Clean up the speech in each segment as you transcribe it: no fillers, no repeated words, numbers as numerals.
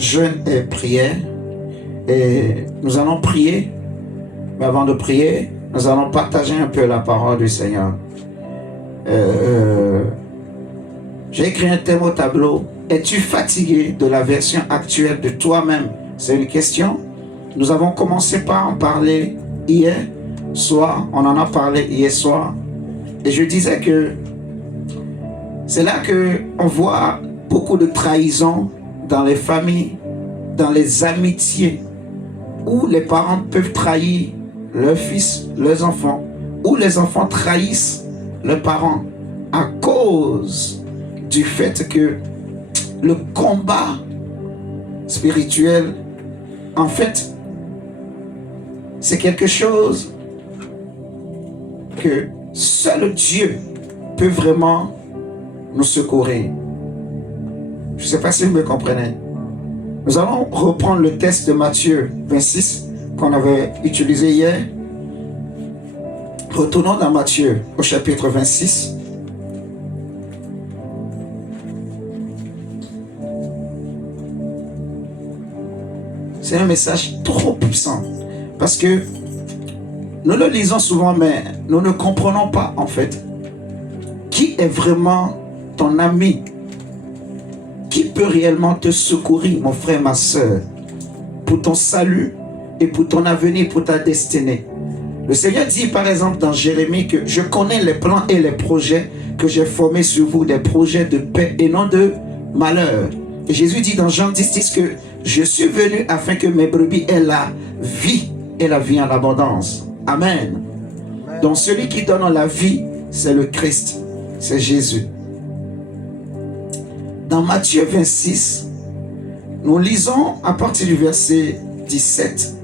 jeûne et prière. Et nous allons prier. Mais avant de prier, nous allons partager un peu la parole du Seigneur. J'ai écrit un thème au tableau. Es-tu fatigué de la version actuelle de toi-même? C'est une question. Nous avons commencé par en parler hier soir. On en a parlé hier soir. Et je disais que c'est là qu'on voit beaucoup de trahison dans les familles, dans les amitiés, où les parents peuvent trahir leurs fils, leurs enfants, où les enfants trahissent leurs parents à cause du fait que le combat spirituel, en fait, c'est quelque chose que seul Dieu peut vraiment nous secourir. Je ne sais pas si vous me comprenez. Nous allons reprendre le texte de Matthieu 26 qu'on avait utilisé hier. Retournons dans Matthieu au chapitre 26. C'est un message trop puissant parce que nous le lisons souvent, mais nous ne comprenons pas en fait qui est vraiment ton ami, qui peut réellement te secourir, mon frère, ma soeur, pour ton salut et pour ton avenir, pour ta destinée. Le Seigneur dit par exemple dans Jérémie que je connais les plans et les projets que j'ai formés sur vous, des projets de paix et non de malheur. Et Jésus dit dans Jean 10 que je suis venu afin que mes brebis aient la vie et la vie en abondance. Amen. Donc celui qui donne la vie, c'est le Christ, c'est Jésus. Dans Matthieu 26, nous lisons à partir du verset 17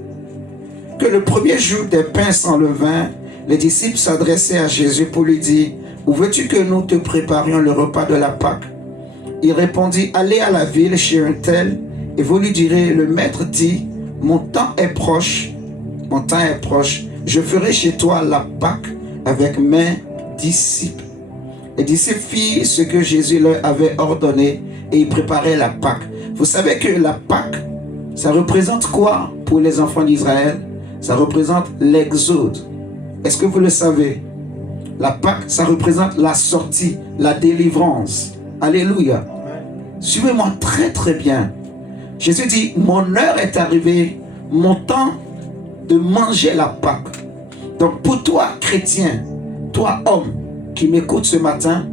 que le premier jour des pains sans levain, les disciples s'adressaient à Jésus pour lui dire: où veux-tu que nous te préparions le repas de la Pâque? Il répondit: allez à la ville chez un tel et vous lui direz: le maître dit, mon temps est proche, je ferai chez toi la Pâque avec mes disciples. Les disciples firent ce que Jésus leur avait ordonné et ils préparaient la Pâque. Vous savez que la Pâque, ça représente quoi pour les enfants d'Israël? Ça représente l'exode. Est-ce que vous le savez? La Pâque, ça représente la sortie, la délivrance. Alléluia. Suivez-moi très très bien. Jésus dit: mon heure est arrivée, mon temps de manger la Pâque. Donc pour toi chrétien, toi homme qui m'écoute ce matin,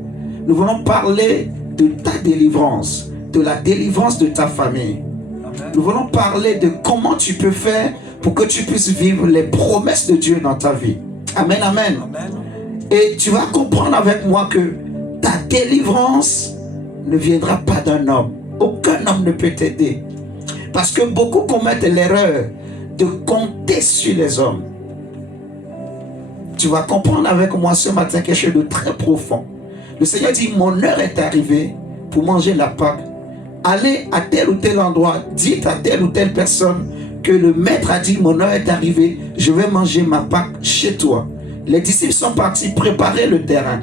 nous voulons parler de ta délivrance, de la délivrance de ta famille. Amen. Nous voulons parler de comment tu peux faire pour que tu puisses vivre les promesses de Dieu dans ta vie. Amen, amen. Amen. Et tu vas comprendre avec moi que ta délivrance ne viendra pas d'un homme. Aucun homme ne peut t'aider. Parce que beaucoup commettent l'erreur de compter sur les hommes. Tu vas comprendre avec moi ce matin quelque chose de très profond. Le Seigneur dit: mon heure est arrivée pour manger la Pâque. Allez à tel ou tel endroit, dites à telle ou telle personne que le maître a dit: mon heure est arrivée, je vais manger ma Pâque chez toi. Les disciples sont partis préparer le terrain.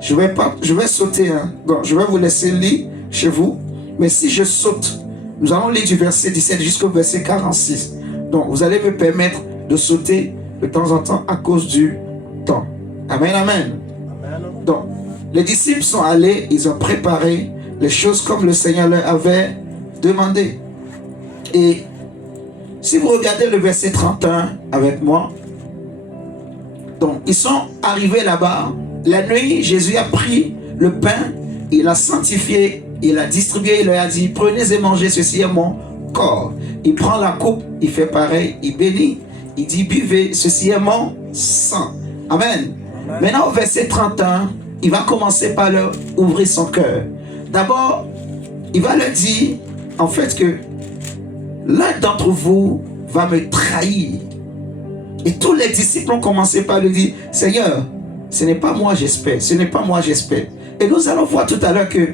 Je vais sauter, hein. Donc, je vais vous laisser lire chez vous. Mais si je saute, nous allons lire du verset 17 jusqu'au verset 46. Donc vous allez me permettre de sauter de temps en temps à cause du temps. Amen, amen. Amen. Donc les disciples sont allés, ils ont préparé les choses comme le Seigneur leur avait demandé. Et si vous regardez le verset 31 avec moi, donc ils sont arrivés là-bas. La nuit, Jésus a pris le pain, il l'a sanctifié, il l'a distribué, il leur a dit: prenez et mangez, ceci est mon corps. Il prend la coupe, il fait pareil, il bénit, il dit: buvez, ceci est mon sang. Amen. Amen. Maintenant au verset 31, il va commencer par leur ouvrir son cœur. D'abord, il va leur dire en fait que l'un d'entre vous va me trahir. Et tous les disciples ont commencé par lui dire: Seigneur, ce n'est pas moi j'espère, ce n'est pas moi j'espère. Et nous allons voir tout à l'heure que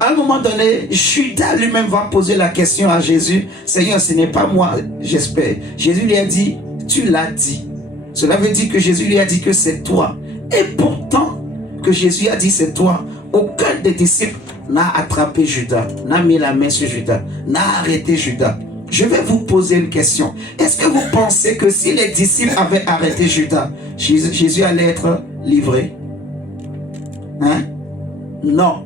à un moment donné, Judas lui-même va poser la question à Jésus: Seigneur, ce n'est pas moi j'espère. Jésus lui a dit: tu l'as dit. Cela veut dire que Jésus lui a dit que c'est toi. Et pourtant que Jésus a dit c'est toi, aucun des disciples n'a attrapé Judas, n'a mis la main sur Judas, n'a arrêté Judas. Je vais vous poser une question. Est-ce que vous pensez que si les disciples avaient arrêté Judas, Jésus allait être livré? Hein? Non.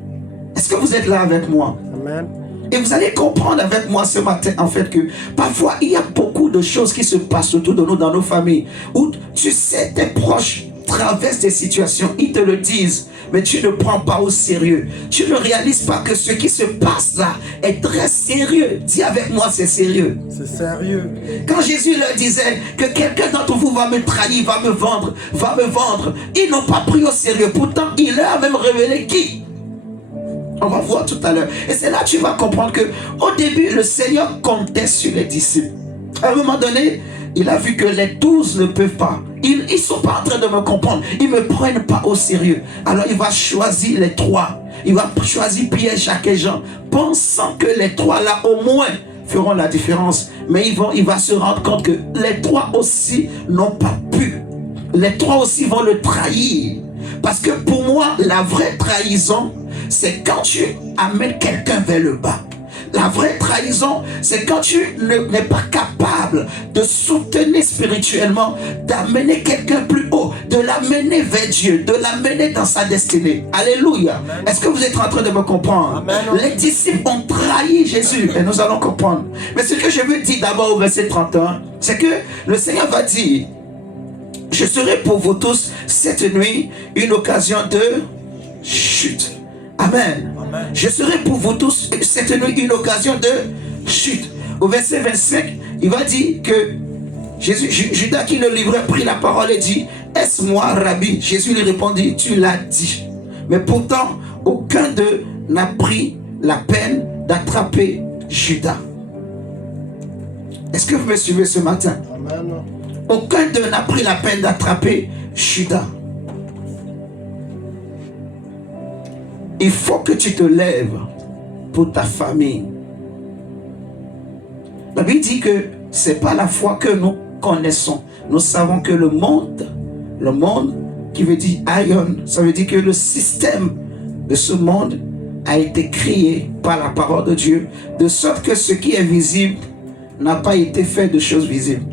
Est-ce que vous êtes là avec moi? Amen. Et vous allez comprendre avec moi ce matin, en fait, que parfois, il y a beaucoup de choses qui se passent autour de nous, dans nos familles, où tu sais, tes proches traversent des situations, ils te le disent, mais tu ne prends pas au sérieux. Tu ne réalises pas que ce qui se passe là est très sérieux. Dis avec moi, c'est sérieux. C'est sérieux. Quand Jésus leur disait que quelqu'un d'entre vous va me trahir, va me vendre, ils n'ont pas pris au sérieux. Pourtant, il leur a même révélé qui. On va voir tout à l'heure. Et c'est là que tu vas comprendre que au début, le Seigneur comptait sur les disciples. À un moment donné, il a vu que les 12 ne peuvent pas. Ils ne sont pas en train de me comprendre. Ils ne me prennent pas au sérieux. Alors il va choisir les 3. Il va choisir Pierre, Jacques et Jean, pensant que les 3 là au moins feront la différence. Mais il va se rendre compte que les 3 aussi n'ont pas pu. Les 3 aussi vont le trahir. Parce que pour moi, la vraie trahison, c'est quand tu amènes quelqu'un vers le bas. La vraie trahison, c'est quand tu n'es pas capable de soutenir spirituellement, d'amener quelqu'un plus haut, de l'amener vers Dieu, de l'amener dans sa destinée. Alléluia. Est-ce que vous êtes en train de me comprendre? Amen. Les disciples ont trahi Jésus et nous allons comprendre. Mais ce que je veux dire d'abord au verset 31, c'est que le Seigneur va dire: je serai pour vous tous cette nuit une occasion de chute. Amen. Amen. Je serai pour vous tous cette nuit une occasion de chute. Au verset 25, il va dire que Judas qui le livrait prit la parole et dit: est-ce moi, Rabbi? Jésus lui répondit: tu l'as dit. Mais pourtant, aucun d'eux n'a pris la peine d'attraper Judas. Est-ce que vous me suivez ce matin? Amen. Aucun d'eux n'a pris la peine d'attraper Judas. Il faut que tu te lèves pour ta famille. La Bible dit que ce n'est pas la foi que nous connaissons. Nous savons que le monde qui veut dire Aion, ça veut dire que le système de ce monde a été créé par la parole de Dieu, de sorte que ce qui est visible n'a pas été fait de choses visibles.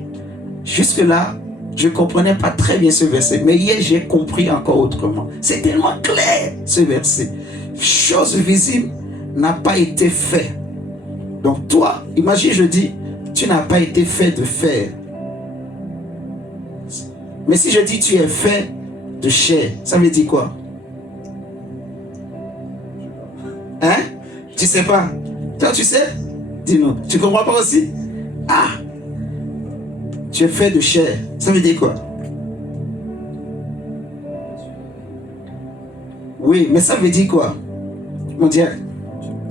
Jusque-là, je ne comprenais pas très bien ce verset, mais hier j'ai compris encore autrement. C'est tellement clair ce verset. Chose visible n'a pas été fait. Donc toi, imagine, je dis, tu n'as pas été fait de fer. Mais si je dis tu es fait de chair, ça veut dire quoi? Hein? Tu sais pas? Toi tu sais? Dis-nous. Tu comprends pas aussi? Ah! Tu es fait de chair. Ça veut dire quoi? Oui, mais ça veut dire quoi? Mon Dieu,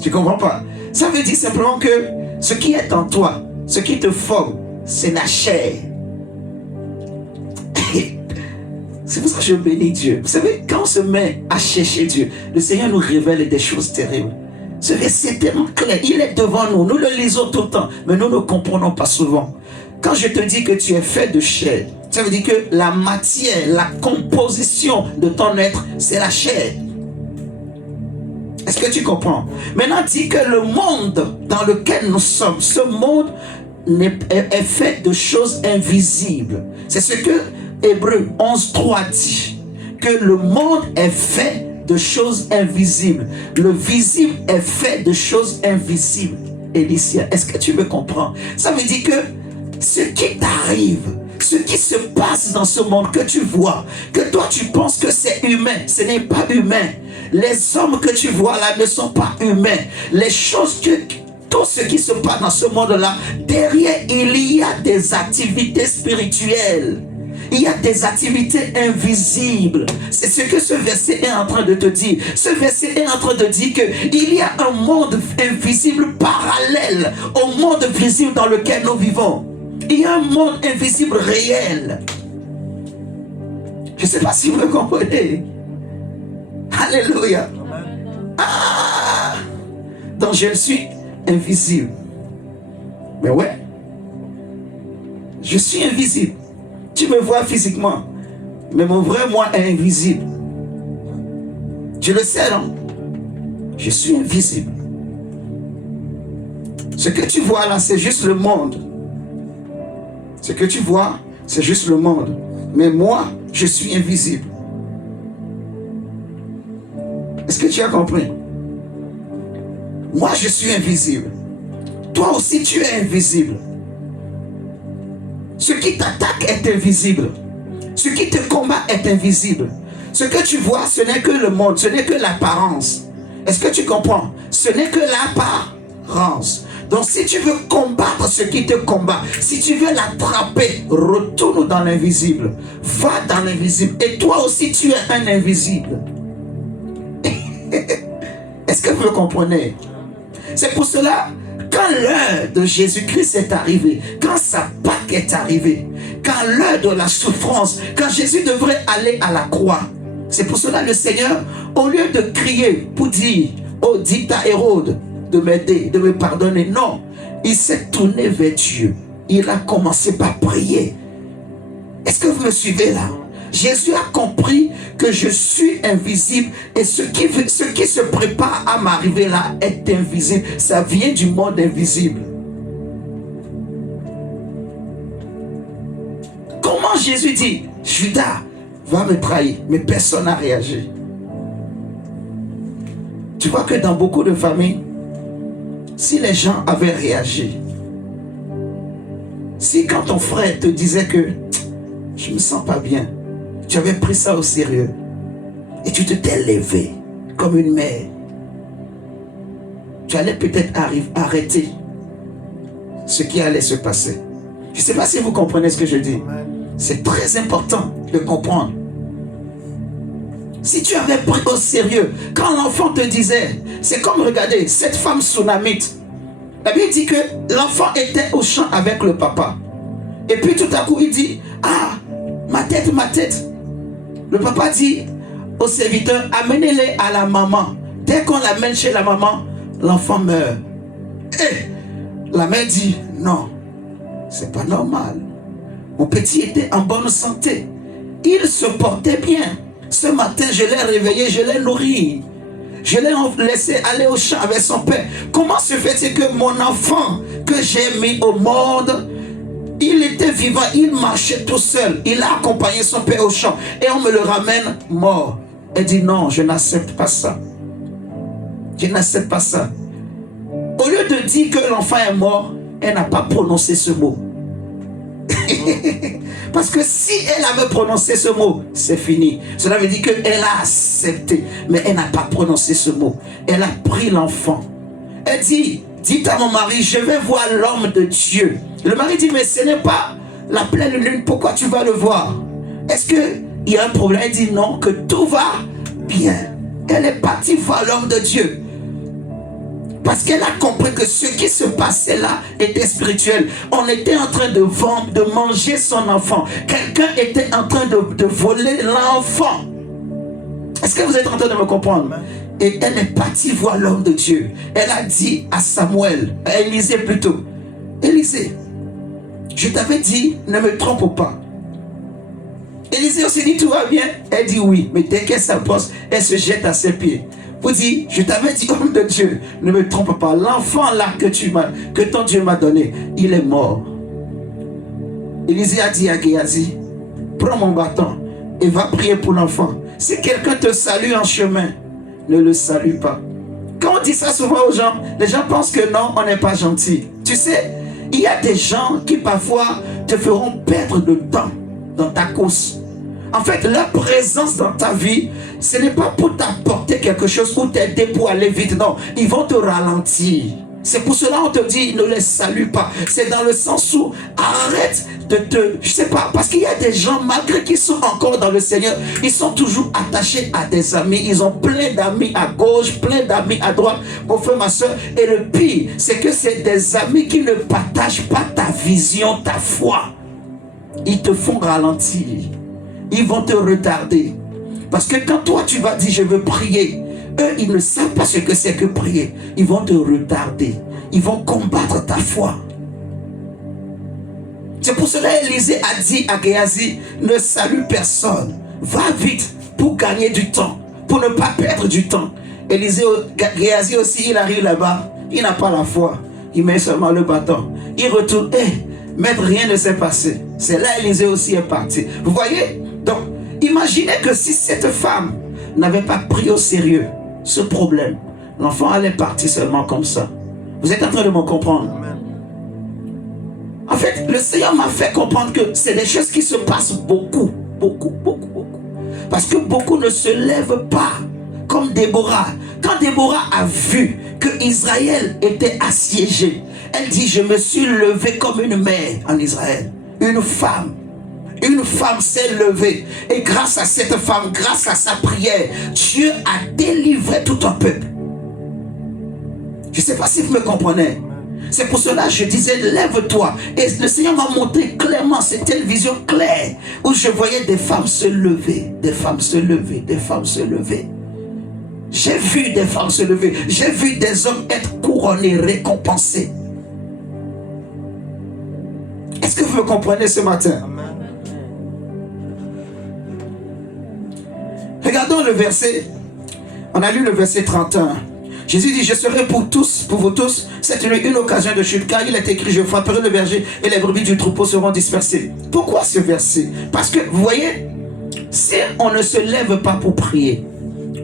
tu comprends pas? Ça veut dire simplement que ce qui est en toi, ce qui te forme, c'est la chair. C'est pour ça que je bénis Dieu. Vous savez, quand on se met à chercher Dieu, le Seigneur nous révèle des choses terribles. Ce verset est tellement clair. Il est devant nous. Nous le lisons tout le temps, mais nous ne comprenons pas souvent. Quand je te dis que tu es fait de chair, ça veut dire que la matière, la composition de ton être, c'est la chair. Est-ce que tu comprends? Maintenant, dis que le monde dans lequel nous sommes, ce monde est fait de choses invisibles. C'est ce que Hébreux 11.3 dit. Que le monde est fait de choses invisibles. Le visible est fait de choses invisibles. Élicia, est-ce que tu me comprends? Ça veut dire que ce qui t'arrive, ce qui se passe dans ce monde que tu vois, que toi tu penses que c'est humain, ce n'est pas humain. Les hommes que tu vois là ne sont pas humains. Les choses tout ce qui se passe dans ce monde-là, derrière il y a des activités spirituelles. Il y a des activités invisibles. C'est ce que ce verset est en train de te dire. Ce verset est en train de dire qu'il y a un monde invisible parallèle au monde visible dans lequel nous vivons. Il y a un monde invisible réel. Je ne sais pas si vous me comprenez. Alléluia. Ah! Donc je suis invisible. Mais ouais. Je suis invisible. Tu me vois physiquement, mais mon vrai moi est invisible. Je le sais, non? je suis invisible. Ce que tu vois là, c'est juste le monde. Ce que tu vois, c'est juste le monde. Mais moi, je suis invisible. Est-ce que tu as compris? Moi, je suis invisible. Toi aussi, tu es invisible. Ce qui t'attaque est invisible. Ce qui te combat est invisible. Ce que tu vois, ce n'est que le monde, ce n'est que l'apparence. Est-ce que tu comprends? Ce n'est que l'apparence. Donc si tu veux combattre ce qui te combat, si tu veux l'attraper, retourne dans l'invisible. Va dans l'invisible. Et toi aussi, tu es un invisible. Est-ce que vous le comprenez? C'est pour cela, quand l'heure de Jésus-Christ est arrivée, quand sa Pâque est arrivée, quand l'heure de la souffrance, quand Jésus devrait aller à la croix, c'est pour cela le Seigneur, au lieu de crier pour dire, oh, dites à Hérode de m'aider, de me pardonner, non, il s'est tourné vers Dieu. Il a commencé par prier. Est-ce que vous me suivez là? Jésus a compris que je suis invisible et ce qui se prépare à m'arriver là est invisible. Ça vient du monde invisible. Comment Jésus dit, Judas va me trahir, mais personne n'a réagi. Tu vois que dans beaucoup de familles, si les gens avaient réagi, si quand ton frère te disait que je me sens pas bien, tu avais pris ça au sérieux et tu t'es levé comme une mère, tu allais peut-être arrêter ce qui allait se passer. Je ne sais pas si vous comprenez ce que je dis. C'est très important de comprendre. Si tu avais pris au sérieux, quand l'enfant te disait, c'est comme, regardez, cette femme sunamite, la Bible dit que l'enfant était au champ avec le papa. Et puis tout à coup, il dit, ah, ma tête, ma tête. Le papa dit au serviteur, amenez-les à la maman. Dès qu'on l'amène chez la maman, l'enfant meurt. Et la mère dit, non, c'est pas normal. Mon petit était en bonne santé. Il se portait bien. Ce matin, je l'ai réveillé, je l'ai nourri. Je l'ai laissé aller au champ avec son père. Comment se fait-il que mon enfant que j'ai mis au monde, il était vivant, il marchait tout seul. Il a accompagné son père au champ. Et on me le ramène mort. Elle dit non, je n'accepte pas ça. Je n'accepte pas ça. Au lieu de dire que l'enfant est mort, elle n'a pas prononcé ce mot. Parce que si elle avait prononcé ce mot, c'est fini. Cela veut dire qu'elle a accepté, mais elle n'a pas prononcé ce mot. Elle a pris l'enfant. Elle dit, dites à mon mari, je vais voir l'homme de Dieu. Le mari dit, mais ce n'est pas la pleine lune, pourquoi tu vas le voir? Est-ce qu'il y a un problème? Elle dit non, que tout va bien. Elle est partie voir l'homme de Dieu. Parce qu'elle a compris que ce qui se passait là était spirituel. On était en train de vendre, de manger son enfant. Quelqu'un était en train de voler l'enfant. Est-ce que vous êtes en train de me comprendre? Et elle est partie voir l'homme de Dieu. Elle a dit à Samuel, à Élisée plutôt, Élisée, je t'avais dit, ne me trompe pas. Élisée aussi dit, tout va bien? Elle dit oui, mais dès qu'elle s'approche, elle se jette à ses pieds. Vous dites, je t'avais dit, homme de Dieu, ne me trompe pas. L'enfant là que ton Dieu m'a donné, il est mort. Élisée a dit à Géasi, prends mon bâton et va prier pour l'enfant. Si quelqu'un te salue en chemin, ne le salue pas. Quand on dit ça souvent aux gens, les gens pensent que non, on n'est pas gentil. Tu sais, il y a des gens qui parfois te feront perdre de temps dans ta course. En fait, leur présence dans ta vie, ce n'est pas pour t'apporter quelque chose ou t'aider pour aller vite. Non, ils vont te ralentir. C'est pour cela qu'on te dit, ne les salue pas. C'est dans le sens où, arrête de te... Je sais pas, parce qu'il y a des gens, malgré qu'ils sont encore dans le Seigneur, ils sont toujours attachés à des amis. Ils ont plein d'amis à gauche, plein d'amis à droite, mon frère, ma soeur. Et le pire, c'est que c'est des amis qui ne partagent pas ta vision, ta foi. Ils te font ralentir. Ils vont te retarder. Parce que quand toi tu vas dire je veux prier, eux ils ne savent pas ce que c'est que prier. Ils vont te retarder. Ils vont combattre ta foi. C'est pour cela Élisée a dit à Géasi, ne salue personne. Va vite pour gagner du temps. Pour ne pas perdre du temps. Géasi aussi, il arrive là-bas, il n'a pas la foi. Il met seulement le bâton. Il retourne, maître, rien ne s'est passé. C'est là Élisée aussi est parti. Vous voyez? Donc, imaginez que si cette femme n'avait pas pris au sérieux ce problème, l'enfant allait partir seulement comme ça. Vous êtes en train de me comprendre? En fait, le Seigneur m'a fait comprendre que c'est des choses qui se passent beaucoup. Parce que beaucoup ne se lèvent pas comme Déborah. Quand Déborah a vu que Israël était assiégé, elle dit, je me suis levée comme une mère en Israël. Une femme s'est levée. Et grâce à cette femme, grâce à sa prière, Dieu a délivré tout un peuple. Je ne sais pas si vous me comprenez. C'est pour cela que je disais, lève-toi. Et le Seigneur m'a montré clairement, c'était une vision claire, où je voyais des femmes se lever, des femmes se lever, des femmes se lever. J'ai vu des femmes se lever. J'ai vu des hommes être couronnés, récompensés. Est-ce que vous me comprenez ce matin? Regardons le verset. On a lu le verset 31. Jésus dit, je serai pour vous tous, c'est une occasion de chute, car il est écrit, je frapperai le berger et les brebis du troupeau seront dispersées. Pourquoi ce verset? Parce que, vous voyez, si on ne se lève pas pour prier,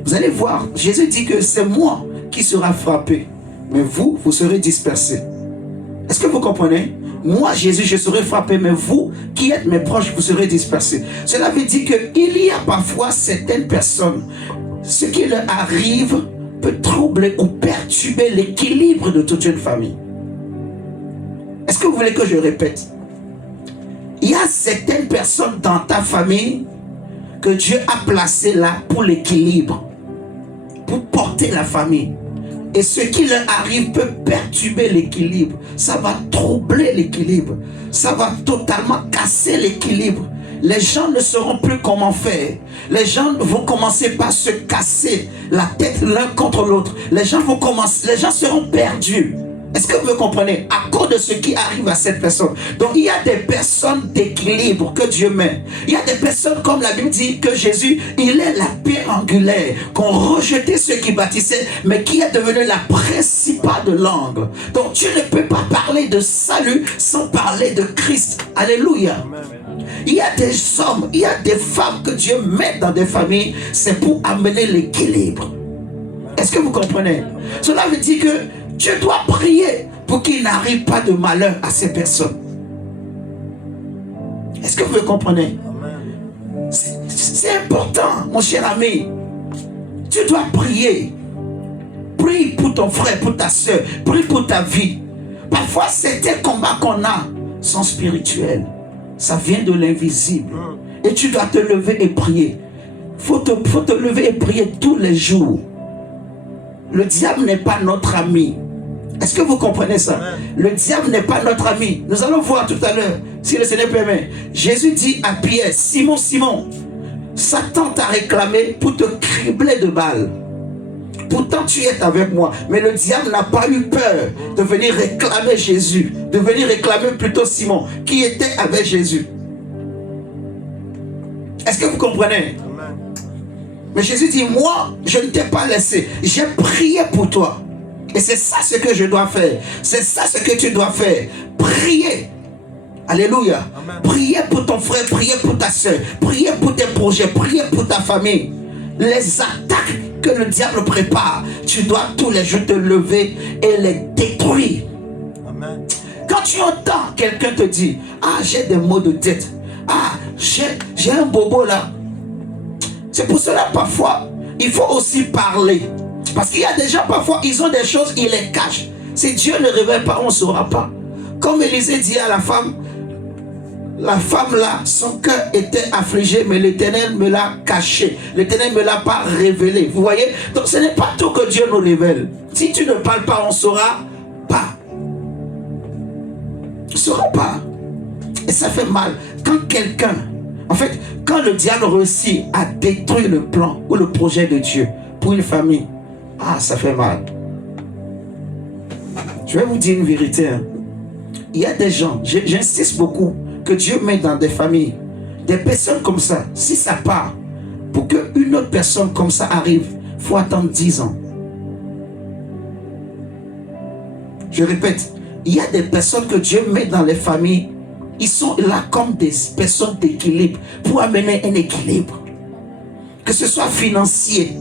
vous allez voir, Jésus dit que c'est moi qui sera frappé, mais vous serez dispersés. Est-ce que vous comprenez? Moi, Jésus, je serai frappé, mais vous qui êtes mes proches, vous serez dispersés. Cela veut dire qu'il y a parfois certaines personnes, ce qui leur arrive peut troubler ou perturber l'équilibre de toute une famille. Est-ce que vous voulez que je répète? Il y a certaines personnes dans ta famille que Dieu a placées là pour l'équilibre, pour porter la famille. Et ce qui leur arrive peut perturber l'équilibre. Ça va troubler l'équilibre. Ça va totalement casser l'équilibre. Les gens ne sauront plus comment faire. Les gens vont commencer par se casser la tête l'un contre l'autre. Les gens seront perdus. Est-ce que vous me comprenez? À cause de ce qui arrive à cette personne. Donc il y a des personnes d'équilibre que Dieu met. Il y a des personnes, comme la Bible dit, que Jésus, il est la pierre angulaire, qu'on rejetait ceux qui bâtissaient, mais qui est devenu la principale de l'angle. Donc tu ne peux pas parler de salut sans parler de Christ. Alléluia. Il y a des hommes, il y a des femmes que Dieu met dans des familles, c'est pour amener l'équilibre. Est-ce que vous comprenez? Cela veut dire que tu dois prier pour qu'il n'arrive pas de malheur à ces personnes. Est-ce que vous le comprenez? C'est important, mon cher ami. Tu dois prier. Prie pour ton frère, pour ta soeur. Prie pour ta vie. Parfois, certains combats qu'on a sont spirituels. Ça vient de l'invisible. Et tu dois te lever et prier. Faut te lever et prier tous les jours. Le diable n'est pas notre ami. Est-ce que vous comprenez ça? Le diable n'est pas notre ami. Nous allons voir tout à l'heure, si le Seigneur permet. Jésus dit à Pierre, Simon, Simon, Satan t'a réclamé pour te cribler de balles. Pourtant tu es avec moi. Mais le diable n'a pas eu peur de venir réclamer Jésus, de venir réclamer plutôt Simon, qui était avec Jésus. Est-ce que vous comprenez? Mais Jésus dit, moi, je ne t'ai pas laissé. J'ai prié pour toi. Et c'est ça ce que je dois faire. C'est ça ce que tu dois faire. Prier. Alléluia. Amen. Prier pour ton frère, prier pour ta soeur, prier pour tes projets, prier pour ta famille. Les attaques que le diable prépare, tu dois tous les jours te lever et les détruire. Amen. Quand tu entends quelqu'un te dire, ah, j'ai des maux de tête, ah, j'ai un bobo là. C'est pour cela parfois, il faut aussi parler. Parce qu'il y a des gens, parfois, ils ont des choses, ils les cachent. Si Dieu ne révèle pas, on ne saura pas. Comme Élisée dit à la femme là, son cœur était affligé, mais l'Éternel me l'a caché. L'Éternel ne me l'a pas révélé. Vous voyez? Donc ce n'est pas tout que Dieu nous révèle. Si tu ne parles pas, on ne saura pas. On ne saura pas. Et ça fait mal. Quand quelqu'un, en fait, quand le diable réussit à détruire le plan ou le projet de Dieu pour une famille, ah, ça fait mal. Je vais vous dire une vérité. Il y a des gens, j'insiste beaucoup, que Dieu met dans des familles. Des personnes comme ça, si ça part, pour qu'une autre personne comme ça arrive, il faut attendre 10 ans. Je répète, il y a des personnes que Dieu met dans les familles. Ils sont là comme des personnes d'équilibre pour amener un équilibre. Que ce soit financier,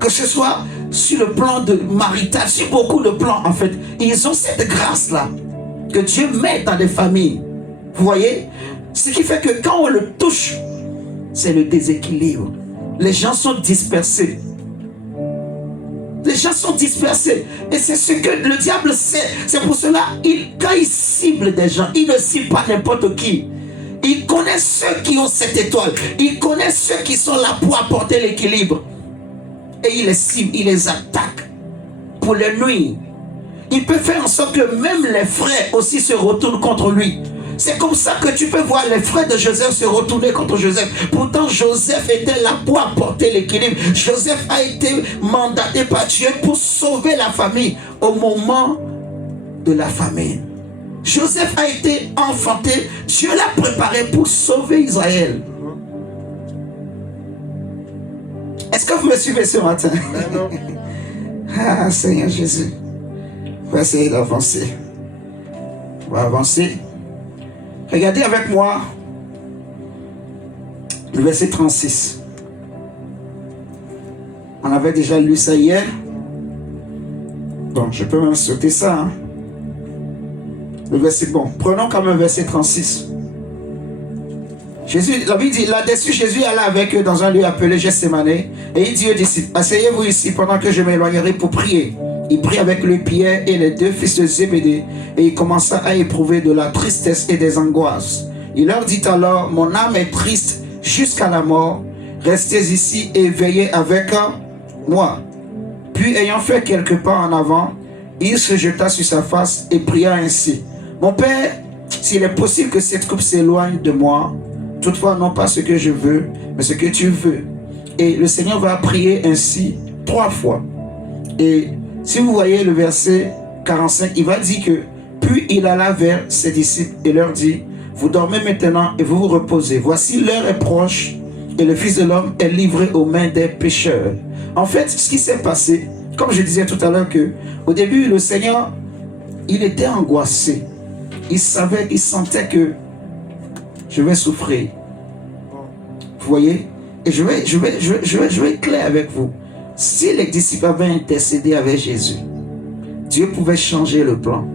que ce soit sur le plan de marital, sur beaucoup de plans en fait. Ils ont cette grâce-là que Dieu met dans les familles. Vous voyez? Ce qui fait que quand on le touche, c'est le déséquilibre. Les gens sont dispersés. Les gens sont dispersés. Et c'est ce que le diable sait. C'est pour cela, quand il cible des gens, il ne cible pas n'importe qui. Il connaît ceux qui ont cette étoile. Il connaît ceux qui sont là pour apporter l'équilibre. Et il les cible, il les attaque pour les nuire. Il peut faire en sorte que même les frères aussi se retournent contre lui. C'est comme ça que tu peux voir les frères de Joseph se retourner contre Joseph. Pourtant, Joseph était là pour apporter l'équilibre. Joseph a été mandaté par Dieu pour sauver la famille au moment de la famine. Joseph a été enfanté. Dieu l'a préparé pour sauver Israël. Est-ce que vous me suivez ce matin? Ah, Seigneur Jésus. On va essayer d'avancer. On va avancer. Regardez avec moi le verset 36. On avait déjà lu ça hier. Bon, je peux même sauter ça. Hein. Le verset, bon, prenons quand même verset 36. Jésus, la Bible dit, là-dessus, Jésus alla avec eux dans un lieu appelé Gethsémane. Et il dit aux disciples, asseyez-vous ici pendant que je m'éloignerai pour prier. Il prit avec lui Pierre et les deux fils de Zébédée, et il commença à éprouver de la tristesse et des angoisses. Il leur dit alors, mon âme est triste jusqu'à la mort, restez ici et veillez avec moi. Puis ayant fait quelques pas en avant, il se jeta sur sa face et pria ainsi, mon Père, s'il est possible que cette coupe s'éloigne de moi, toutefois non pas ce que je veux, mais ce que tu veux. Et le Seigneur va prier ainsi 3 fois. Et si vous voyez le verset 45, il va dire que puis il alla vers ses disciples et leur dit, vous dormez maintenant et vous vous reposez. Voici l'heure est proche et le Fils de l'homme est livré aux mains des pécheurs. En fait, ce qui s'est passé, comme je disais tout à l'heure, que au début, le Seigneur, il était angoissé. Il savait, il sentait que je vais souffrir. Vous voyez? Et je vais être clair avec vous. Si les disciples avaient intercédé avec Jésus, Dieu pouvait changer le plan.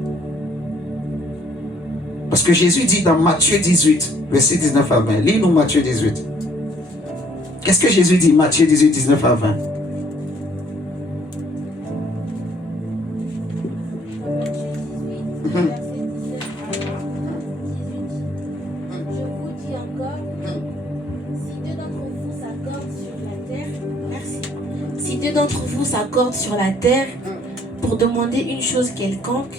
Parce que Jésus dit dans Matthieu 18, verset 19 à 20. Lis-nous Matthieu 18. Qu'est-ce que Jésus dit, Matthieu 18, 19 à 20? D'entre vous s'accordent sur la terre pour demander une chose quelconque,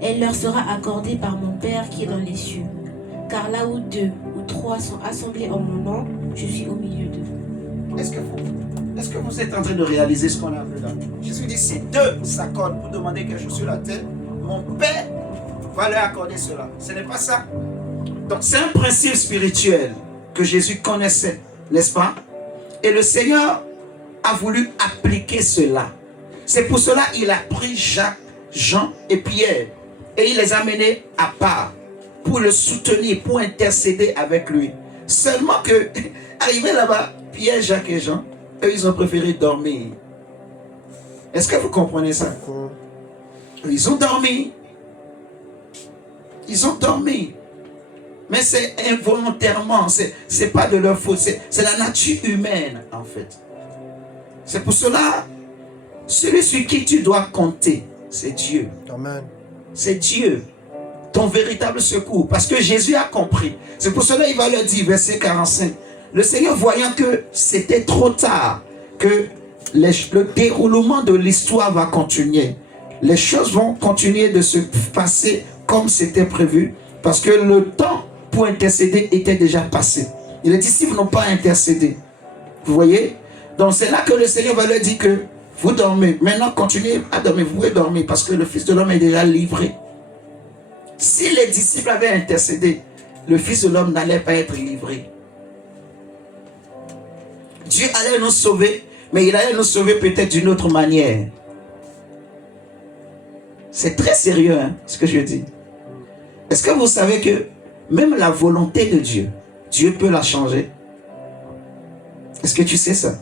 elle leur sera accordée par mon Père qui est dans les cieux. Car là où 2 ou 3 sont assemblés en mon nom, je suis au milieu d'eux. Est-ce que vous êtes en train de réaliser ce qu'on a vu là? Jésus dit, si 2 s'accordent pour demander quelque chose sur la terre, mon Père va leur accorder cela. Ce n'est pas ça. Donc c'est un principe spirituel que Jésus connaissait, n'est-ce pas? Et le Seigneur a voulu appliquer cela. C'est pour cela qu'il a pris Jacques, Jean et Pierre et il les a menés à part pour le soutenir, pour intercéder avec lui. Seulement que, arrivé là-bas, Pierre, Jacques et Jean, eux, ils ont préféré dormir. Est-ce que vous comprenez ça? Ils ont dormi. Ils ont dormi. Mais c'est involontairement, c'est pas de leur faute, c'est la nature humaine en fait. C'est pour cela, celui sur qui tu dois compter, c'est Dieu. Amen. C'est Dieu, ton véritable secours. Parce que Jésus a compris. C'est pour cela qu'il va leur dire, verset 45. Le Seigneur, voyant que c'était trop tard, que le déroulement de l'histoire va continuer. Les choses vont continuer de se passer comme c'était prévu. Parce que le temps pour intercéder était déjà passé. Et les disciples n'ont pas intercédé. Vous voyez? Donc c'est là que le Seigneur va leur dire que vous dormez. Maintenant continuez à dormir. Vous pouvez dormir parce que le Fils de l'homme est déjà livré. Si les disciples avaient intercédé, le Fils de l'homme n'allait pas être livré. Dieu allait nous sauver, mais il allait nous sauver peut-être d'une autre manière. C'est très sérieux, hein, ce que je dis. Est-ce que vous savez que même la volonté de Dieu, Dieu peut la changer? Est-ce que tu sais ça?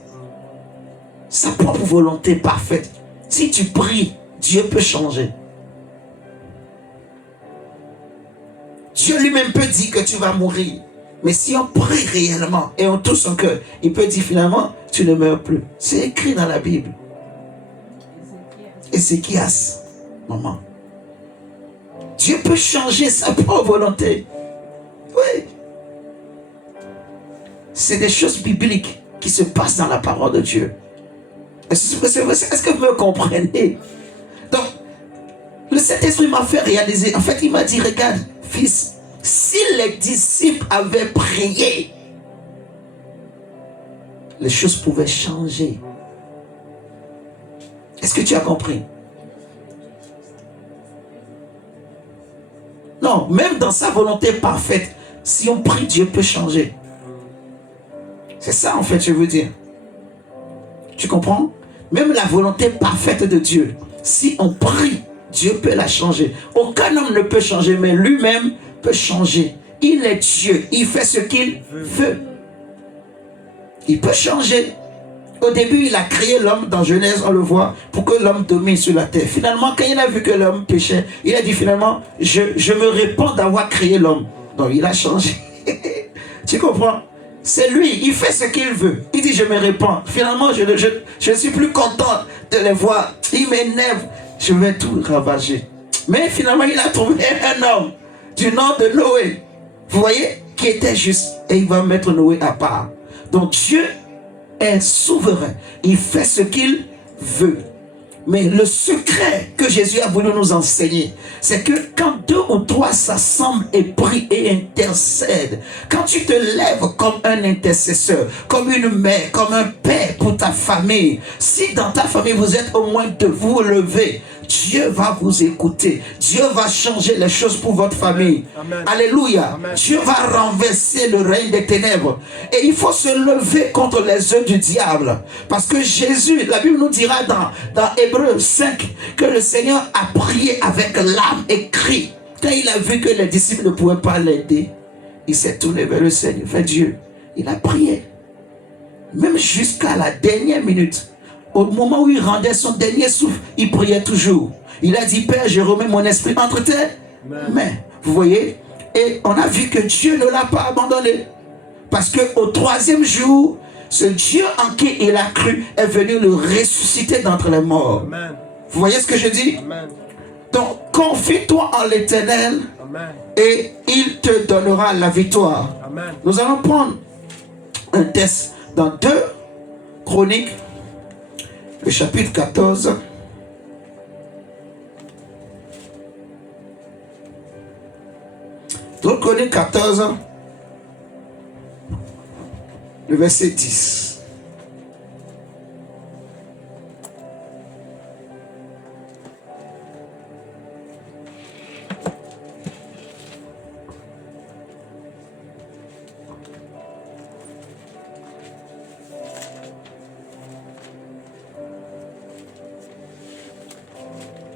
Sa propre volonté parfaite. Si tu pries, Dieu peut changer. Dieu lui-même peut dire que tu vas mourir. Mais si on prie réellement et on touche son cœur, il peut dire finalement, tu ne meurs plus. C'est écrit dans la Bible. Ézéchias, maman. Dieu peut changer sa propre volonté. Oui. C'est des choses bibliques qui se passent dans la parole de Dieu. Est-ce que vous me comprenez? Donc, le Saint-Esprit m'a fait réaliser. En fait, il m'a dit, regarde, fils, si les disciples avaient prié, les choses pouvaient changer. Est-ce que tu as compris? Non, même dans sa volonté parfaite, si on prie, Dieu peut changer. C'est ça, en fait, je veux dire. Tu comprends? Même la volonté parfaite de Dieu, si on prie, Dieu peut la changer. Aucun homme ne peut changer, mais lui-même peut changer. Il est Dieu, il fait ce qu'il veut. Il peut changer. Au début, il a créé l'homme dans Genèse, on le voit, pour que l'homme domine sur la terre. Finalement, quand il a vu que l'homme péchait, il a dit finalement, je me répands d'avoir créé l'homme. Donc, il a changé. Tu comprends? C'est lui, il fait ce qu'il veut. Il dit, je me répands. Finalement, je ne suis plus content de les voir. Il m'énerve. Je vais tout ravager. Mais finalement, il a trouvé un homme du nom de Noé. Vous voyez? Qui était juste. Et il va mettre Noé à part. Donc, Dieu est souverain. Il fait ce qu'il veut. Mais le secret que Jésus a voulu nous enseigner, c'est que quand 2 ou 3 s'assemblent et prient et intercèdent, quand tu te lèves comme un intercesseur, comme une mère, comme un père pour ta famille, si dans ta famille vous êtes au moins 2, vous vous levez, Dieu va vous écouter. Dieu va changer les choses pour votre famille. Amen. Alléluia. Amen. Dieu va renverser le règne des ténèbres. Et il faut se lever contre les œuvres du diable. Parce que Jésus, la Bible nous dira dans Hébreux 5, que le Seigneur a prié avec l'âme et cri. Quand il a vu que les disciples ne pouvaient pas l'aider, il s'est tourné vers le Seigneur, vers Dieu. Il a prié. Même jusqu'à la dernière minute. Au moment où il rendait son dernier souffle, il priait toujours. Il a dit, Père, je remets mon esprit entre tes mains. Vous voyez? Et on a vu que Dieu ne l'a pas abandonné. Parce qu'au 3e jour, ce Dieu en qui il a cru est venu le ressusciter d'entre les morts. Amen. Vous voyez ce que je dis? Amen. Donc, confie-toi en l'Éternel et il te donnera la victoire. Amen. Nous allons prendre un texte dans 2 Chroniques, le chapitre 14. Donc, Chroniques 14, le verset 10.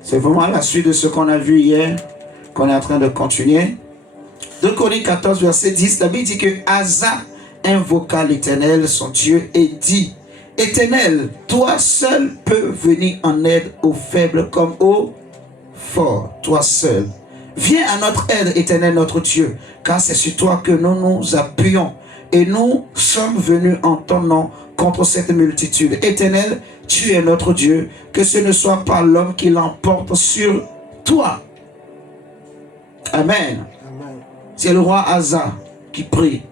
C'est vraiment la suite de ce qu'on a vu hier, qu'on est en train de continuer. 2 Chroniques 14, verset 10, la Bible dit que Asa invoqua l'Éternel, son Dieu, et dit, Éternel, toi seul peux venir en aide aux faibles comme aux forts, toi seul. Viens à notre aide, Éternel, notre Dieu, car c'est sur toi que nous nous appuyons, et nous sommes venus en ton nom contre cette multitude. Éternel, tu es notre Dieu, que ce ne soit pas l'homme qui l'emporte sur toi. Amen. Amen. C'est le roi Asa qui prie.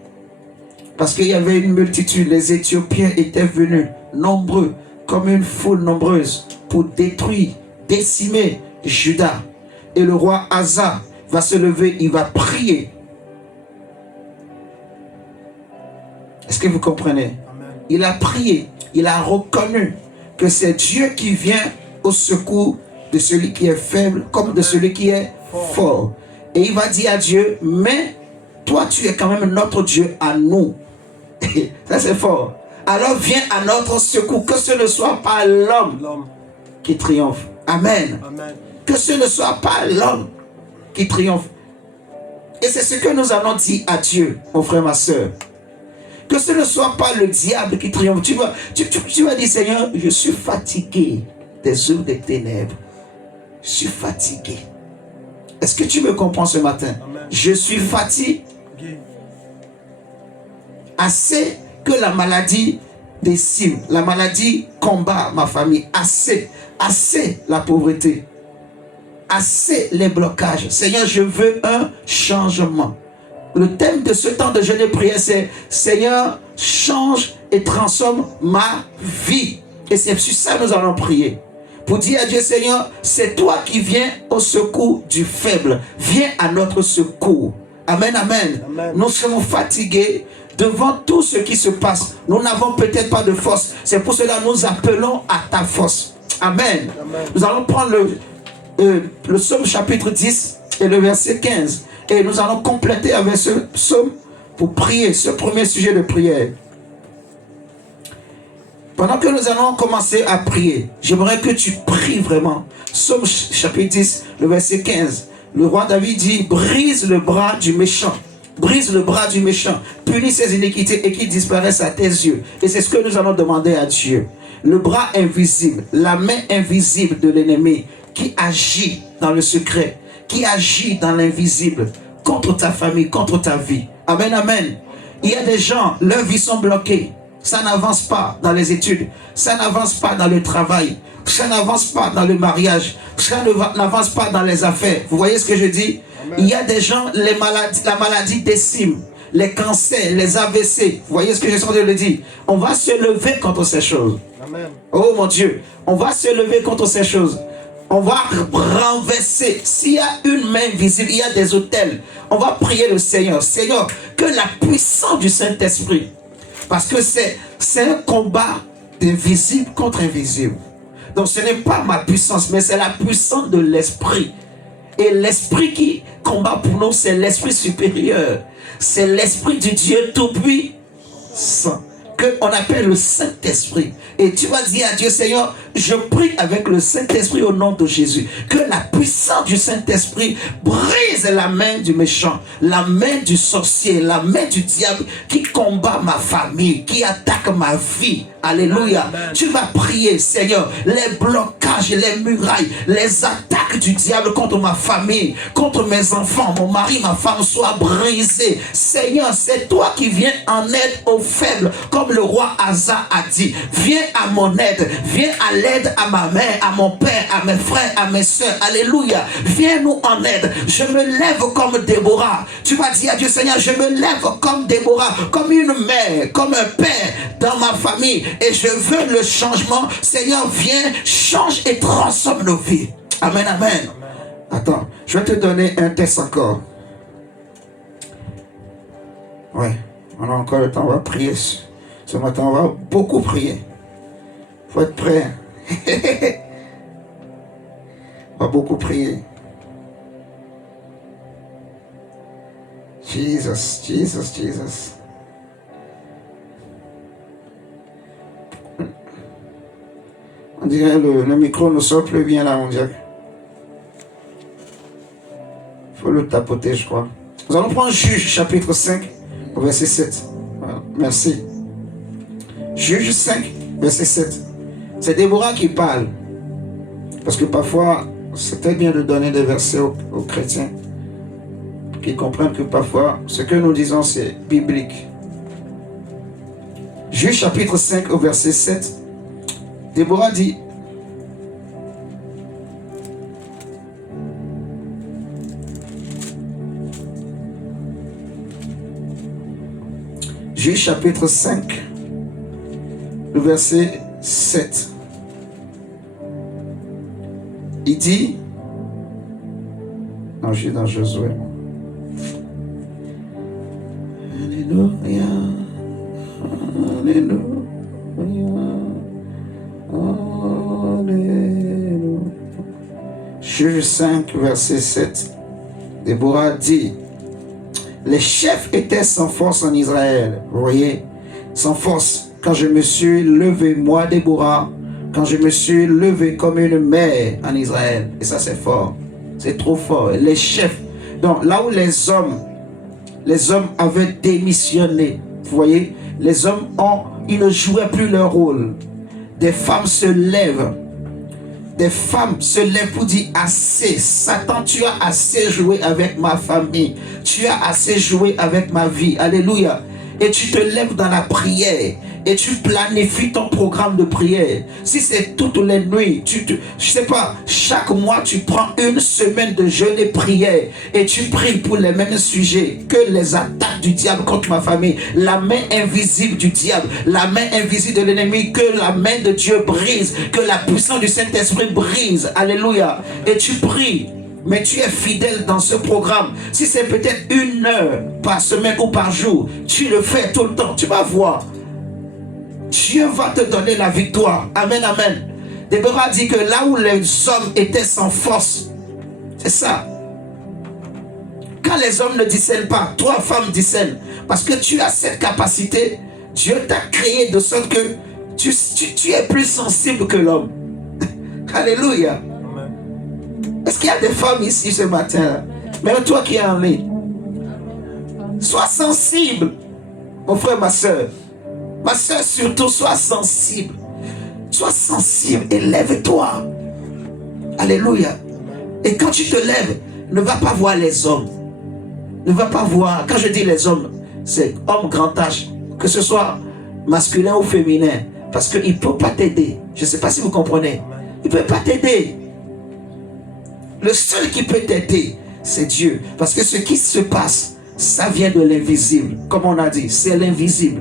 Parce qu'il y avait une multitude, les Éthiopiens étaient venus, nombreux, comme une foule nombreuse, pour détruire, décimer Juda. Et le roi Asa va se lever, il va prier. Est-ce que vous comprenez? Amen. Il a prié, il a reconnu que c'est Dieu qui vient au secours de celui qui est faible comme de celui qui est fort. Et il va dire à Dieu, mais toi tu es quand même notre Dieu à nous. Ça c'est fort. Alors viens à notre secours, que ce ne soit pas l'homme qui triomphe. Amen. Amen. Que ce ne soit pas l'homme qui triomphe. Et c'est ce que nous allons dire à Dieu, mon frère, ma soeur. Que ce ne soit pas le diable qui triomphe. Tu vas dire, Seigneur, je suis fatigué des œuvres des ténèbres. Je suis fatigué. Est-ce que tu me comprends ce matin? Amen. Je suis fatigué. Assez que la maladie décime, la maladie combat ma famille. Assez la pauvreté. Assez les blocages. Seigneur, je veux un changement. Le thème de ce temps de jeûne et prière, c'est Seigneur, change et transforme ma vie. Et c'est sur ça que nous allons prier. Pour dire à Dieu, Seigneur, c'est toi qui viens au secours du faible. Viens à notre secours. Amen, amen. Amen. Nous sommes fatigués devant tout ce qui se passe. Nous n'avons peut-être pas de force. C'est pour cela que nous appelons à ta force. Amen. Amen. Nous allons prendre le psaume chapitre 10 et le verset 15. Et nous allons compléter avec ce psaume pour prier, ce premier sujet de prière. Pendant que nous allons commencer à prier, j'aimerais que tu pries vraiment. Psaume chapitre 10, le verset 15. Le roi David dit, brise le bras du méchant. Brise le bras du méchant. Punis ses iniquités et qu'il disparaisse à tes yeux. Et c'est ce que nous allons demander à Dieu. Le bras invisible, la main invisible de l'ennemi qui agit dans le secret, qui agit dans l'invisible, contre ta famille, contre ta vie. Amen, amen. Il y a des gens, leurs vies sont bloquées. Ça n'avance pas dans les études. Ça n'avance pas dans le travail. Ça n'avance pas dans le mariage. Ça n'avance pas dans les affaires. Vous voyez ce que je dis? Amen. Il y a des gens, la maladie décime. Les cancers, les AVC. Vous voyez ce que je suis en train de le dire? On va se lever contre ces choses. Amen. Oh mon Dieu. On va se lever contre ces choses. On va renverser. S'il y a une main visible, il y a des autels. On va prier le Seigneur. Seigneur, que la puissance du Saint-Esprit, parce que c'est un combat d'invisible contre invisible. Donc ce n'est pas ma puissance, mais c'est la puissance de l'Esprit. Et l'Esprit qui combat pour nous, c'est l'Esprit supérieur. C'est l'Esprit du Dieu tout-puissant, qu'on appelle le Saint-Esprit. Et tu vas dire à Dieu, Seigneur, je prie avec le Saint-Esprit au nom de Jésus. Que la puissance du Saint-Esprit brise la main du méchant, la main du sorcier, la main du diable qui combat ma famille, qui attaque ma vie. Alléluia. Amen. Tu vas prier, Seigneur, les blocages, les murailles, les attaques du diable contre ma famille, contre mes enfants, mon mari, ma femme soient brisés. Seigneur, c'est toi qui viens en aide aux faibles, comme le roi Asa a dit. Viens à mon aide, viens à l'aide à ma mère, à mon père, à mes frères, à mes soeurs. Alléluia. Viens-nous en aide. Je me lève comme Déborah. Tu vas dire à Dieu, Seigneur, je me lève comme Déborah, comme une mère, comme un père dans ma famille. Et je veux le changement. Seigneur, viens, change et transforme nos vies. Amen, amen. Amen. Attends, je vais te donner un test encore. Ouais, on a encore le temps, on va prier. Ce matin, on va beaucoup prier. Il faut être prêt. On va beaucoup prier. Jesus, Jesus, Jesus. On dirait le micro ne sort plus bien là, on dirait. Il faut le tapoter, je crois. Nous allons prendre Juge chapitre 5, verset 7. Voilà. Merci. Juge 5, verset 7. C'est Déborah qui parle. Parce que parfois, c'est très bien de donner des versets aux chrétiens qui comprennent que parfois, ce que nous disons, c'est biblique. Juge chapitre 5, au verset 7. Déborah dit, Juge chapitre 5, le verset 7. Il dit, non, je suis dans Josué. Alléluia, Alléluia, Alléluia. Juge 5, verset 7. Déborah dit, les chefs étaient sans force en Israël. Vous voyez, sans force. Quand je me suis levé, moi, Déborah, Quand je me suis levé comme une mère en Israël. Et ça, c'est fort. C'est trop fort. Les chefs. Donc, là où les hommes avaient démissionné, vous voyez, les hommes ils ne jouaient plus leur rôle. Des femmes se lèvent. Des femmes se lèvent pour dire assez. Satan, tu as assez joué avec ma famille. Tu as assez joué avec ma vie. Alléluia. Et tu te lèves dans la prière. Et tu planifies ton programme de prière. Si c'est toutes les nuits, je sais pas, chaque mois tu prends une semaine de jeûne et prière. Et tu pries pour les mêmes sujets. Que les attaques du diable contre ma famille. La main invisible du diable. La main invisible de l'ennemi. Que la main de Dieu brise. Que la puissance du Saint-Esprit brise. Alléluia. Et tu pries. Mais tu es fidèle dans ce programme. Si c'est peut-être 1 heure par semaine ou par jour, tu le fais tout le temps. Tu vas voir. Dieu va te donner la victoire. Amen, amen. Déborah dit que là où les hommes étaient sans force, c'est ça. Quand les hommes ne discernent pas, toi, femme, discerne. Parce que tu as cette capacité. Dieu t'a créé de sorte que tu es plus sensible que l'homme. Alléluia. Est-ce qu'il y a des femmes ici ce matin? Même toi qui es en ligne. Sois sensible, mon frère, ma soeur. Ma soeur, surtout, sois sensible. Sois sensible et lève-toi. Alléluia. Et quand tu te lèves, ne va pas voir les hommes. Ne va pas voir, quand je dis les hommes, c'est homme grand âge, que ce soit masculin ou féminin, parce qu'il ne peut pas t'aider. Je ne sais pas si vous comprenez. Il ne peut pas t'aider. Le seul qui peut t'aider, c'est Dieu. Parce que ce qui se passe, ça vient de l'invisible. Comme on a dit, c'est l'invisible.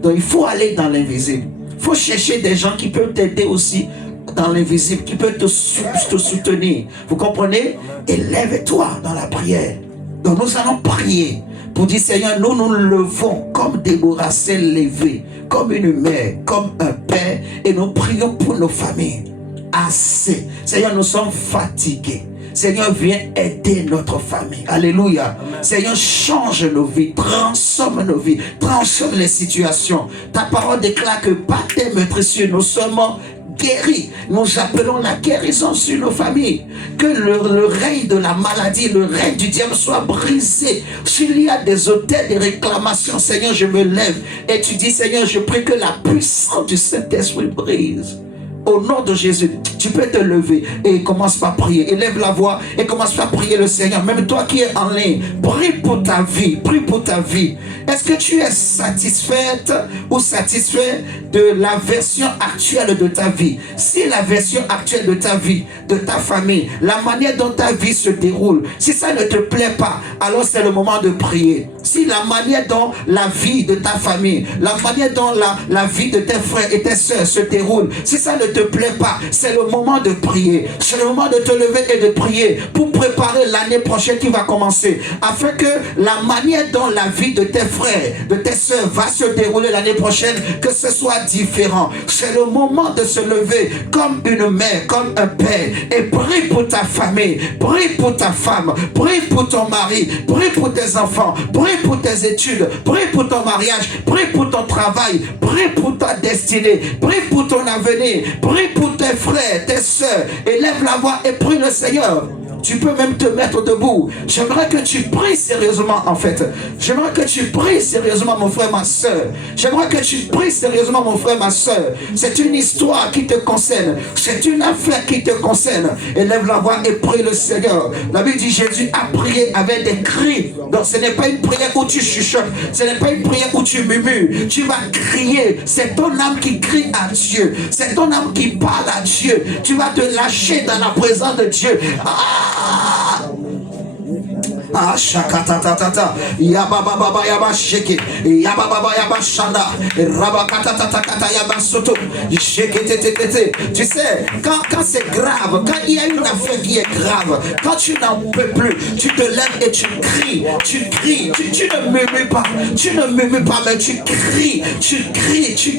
Donc il faut aller dans l'invisible. Il faut chercher des gens qui peuvent t'aider aussi dans l'invisible, qui peuvent te soutenir. Vous comprenez? Et lève-toi dans la prière. Donc nous allons prier pour dire, Seigneur, nous nous levons comme Déborah s'est levée, comme une mère, comme un père, et nous prions pour nos familles. Assez. Seigneur, nous sommes fatigués. Seigneur, viens aider notre famille. Alléluia. Amen. Seigneur, change nos vies, transforme nos vies, transforme les situations. Ta parole déclare que par tes meurtrissures, nous sommes guéris. Nous appelons la guérison sur nos familles. Que le règne de la maladie, le règne du diable soit brisé. S'il y a des autels, des réclamations, Seigneur, je me lève. Et tu dis, Seigneur, je prie que la puissance du Saint-Esprit brise. Au nom de Jésus, tu peux te lever et commence par prier. Élève la voix et commence par prier le Seigneur. Même toi qui es en ligne, prie pour ta vie. Prie pour ta vie. Est-ce que tu es satisfaite ou satisfait de la version actuelle de ta vie? Si la version actuelle de ta vie, de ta famille, la manière dont ta vie se déroule, si ça ne te plaît pas, alors c'est le moment de prier. Si la manière dont la vie de ta famille, la manière dont la vie de tes frères et tes soeurs se déroule, si ça ne te plaît pas, c'est le moment de prier. C'est le moment de te lever et de prier pour préparer l'année prochaine qui va commencer, afin que la manière dont la vie de tes frères, de tes soeurs va se dérouler l'année prochaine, que ce soit différent. C'est le moment de se lever comme une mère, comme un père, et prie pour ta famille, prie pour ta femme, prie pour ton mari, prie pour tes enfants, prie pour tes études, prie pour ton mariage, prie pour ton travail, prie pour ta destinée, prie pour ton avenir, prie pour tes frères, tes soeurs, élève la voix et prie le Seigneur. Tu peux même te mettre debout. J'aimerais que tu pries sérieusement en fait. J'aimerais que tu pries sérieusement mon frère, ma soeur. J'aimerais que tu pries sérieusement mon frère, ma soeur. C'est une histoire qui te concerne. C'est une affaire qui te concerne. Élève la voix et prie le Seigneur. La Bible dit Jésus a prié avec des cris. Donc ce n'est pas une prière où tu chuchotes. Ce n'est pas une prière où tu murmures. Tu vas crier. C'est ton âme qui crie à Dieu. C'est ton âme qui parle à Dieu. Tu vas te lâcher dans la présence de Dieu. Ah, shakatatata, yababa yaba sheke, yababa yaba shanda, rabakatatakata yaba soto, shekete. Tu sais, quand c'est grave, quand il y a une affaire qui est grave, quand tu n'en peux plus, tu te lèves et tu cries, tu ne murmures pas, mais tu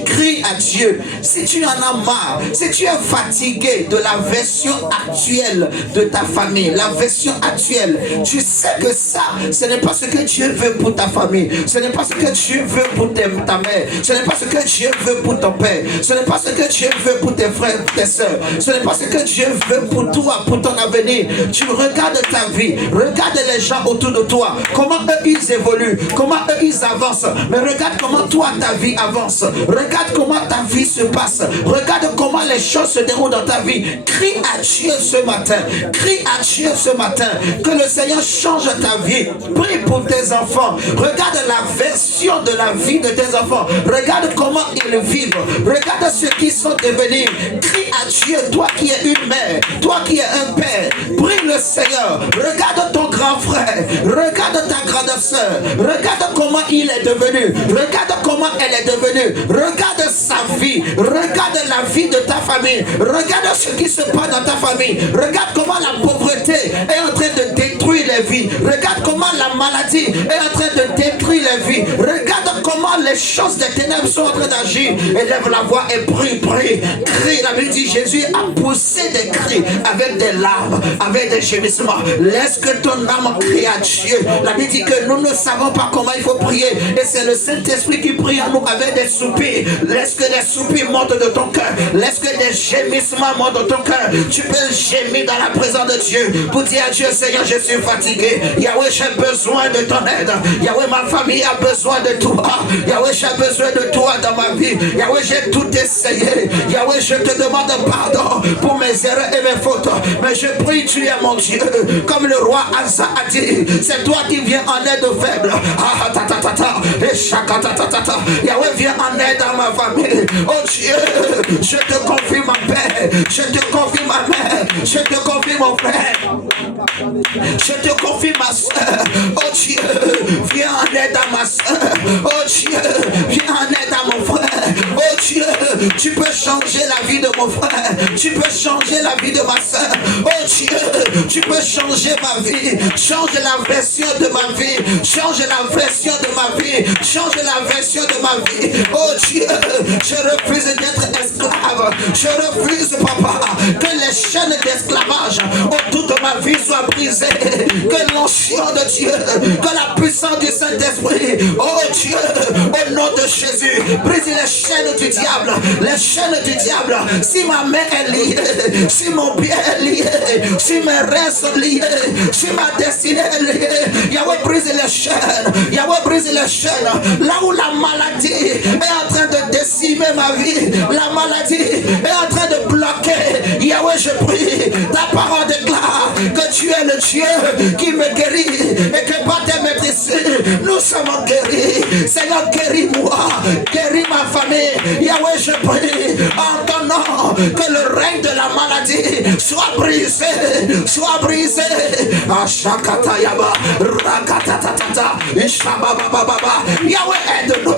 cries à Dieu. Si tu en as marre, si tu es fatigué de la version actuelle de ta famille, la version actuelle, tu tu sais que ça, ce n'est pas ce que Dieu veut pour ta famille. Ce n'est pas ce que Dieu veut pour ta mère. Ce n'est pas ce que Dieu veut pour ton père. Ce n'est pas ce que Dieu veut pour tes frères, tes soeurs. Ce n'est pas ce que Dieu veut pour toi, pour ton avenir. Tu regardes ta vie, regarde les gens autour de toi, comment eux ils évoluent, comment eux ils avancent. Mais regarde comment toi ta vie avance. Regarde comment ta vie se passe. Regarde comment les choses se déroulent dans ta vie. Crie à Dieu ce matin. Crie à Dieu ce matin. Que le Seigneur change ta vie. Prie pour tes enfants. Regarde la version de la vie de tes enfants. Regarde comment ils vivent. Regarde ce qu'ils sont devenus. Crie à Dieu, toi qui es une mère, toi qui es un père. Prie le Seigneur. Regarde ton grand frère. Regarde ta grande soeur. Regarde comment il est devenu. Regarde comment elle est devenue. Regarde sa vie. Regarde la vie de ta famille. Regarde ce qui se passe dans ta famille. Regarde comment la pauvreté est en train de détruire les vies. Regarde comment la maladie est en train de détruire les vies. Regarde comment les choses des ténèbres sont en train d'agir. Élève la voix et prie, prie. Crie. La Bible dit Jésus a poussé des cris avec des larmes, avec des gémissements. Laisse que ton âme crie à Dieu. La Bible dit que nous ne savons pas comment il faut prier. Et c'est le Saint-Esprit qui prie en nous avec des soupirs. Laisse que les soupirs montent de ton cœur. Laisse que des gémissements montent de ton cœur. Tu peux gémir dans la présence de Dieu pour dire à Dieu, Seigneur, je suis fatigué. Yahweh, j'ai besoin de ton aide. Yahweh, ma famille a besoin de toi. Yahweh, j'ai besoin de toi dans ma vie. Yahweh, j'ai tout essayé. Yahweh, je te demande pardon pour mes erreurs et mes fautes. Mais je prie, tu es mon Dieu. Comme le roi Asa a dit, c'est toi qui viens en aide aux faibles. Ah, ta, ta, ta, ta. Et chaka, ta, ta, ta, ta. Yahweh, viens en aide à ma famille. Oh Dieu, je te confie ma paix. Je te confie ma mère. Je te confie mon frère. Je te confie ma soeur. Oh Dieu, viens en aide à ma soeur. Oh Dieu, viens en aide à mon frère. Oh Dieu, tu peux changer la vie de mon frère. Tu peux changer la vie de ma soeur. Oh Dieu, tu peux changer ma vie. Change la version de ma vie. Change la version de ma vie. Change la version de ma vie. Oh Dieu, je refuse d'être esclave. Je refuse, papa, que les chaînes d'esclavage autour de ma vie soient brisées. Que l'onction de Dieu, que la puissance du Saint-Esprit, oh Dieu, au nom de Jésus, brise les chaînes du diable. Les chaînes du diable. Si ma main est liée, si mon pied est lié, si mes reins sont liés, si ma destinée est liée, Yahweh brise les chaînes. Yahweh brise les chaînes. Là où la maladie est en train de décimer ma vie, la maladie est en train de bloquer. Yahweh, je prie, ta parole déclare que tu es le Dieu qui me guérit et que par tes maîtrises, nous sommes guéris. Seigneur, guéris-moi, guéris ma famille. Yahweh, je prie en ton nom que le règne de la maladie soit brisé, soit brisé. Ashakata yaba, rakatatata, ishababababa. Yahweh, aide-nous.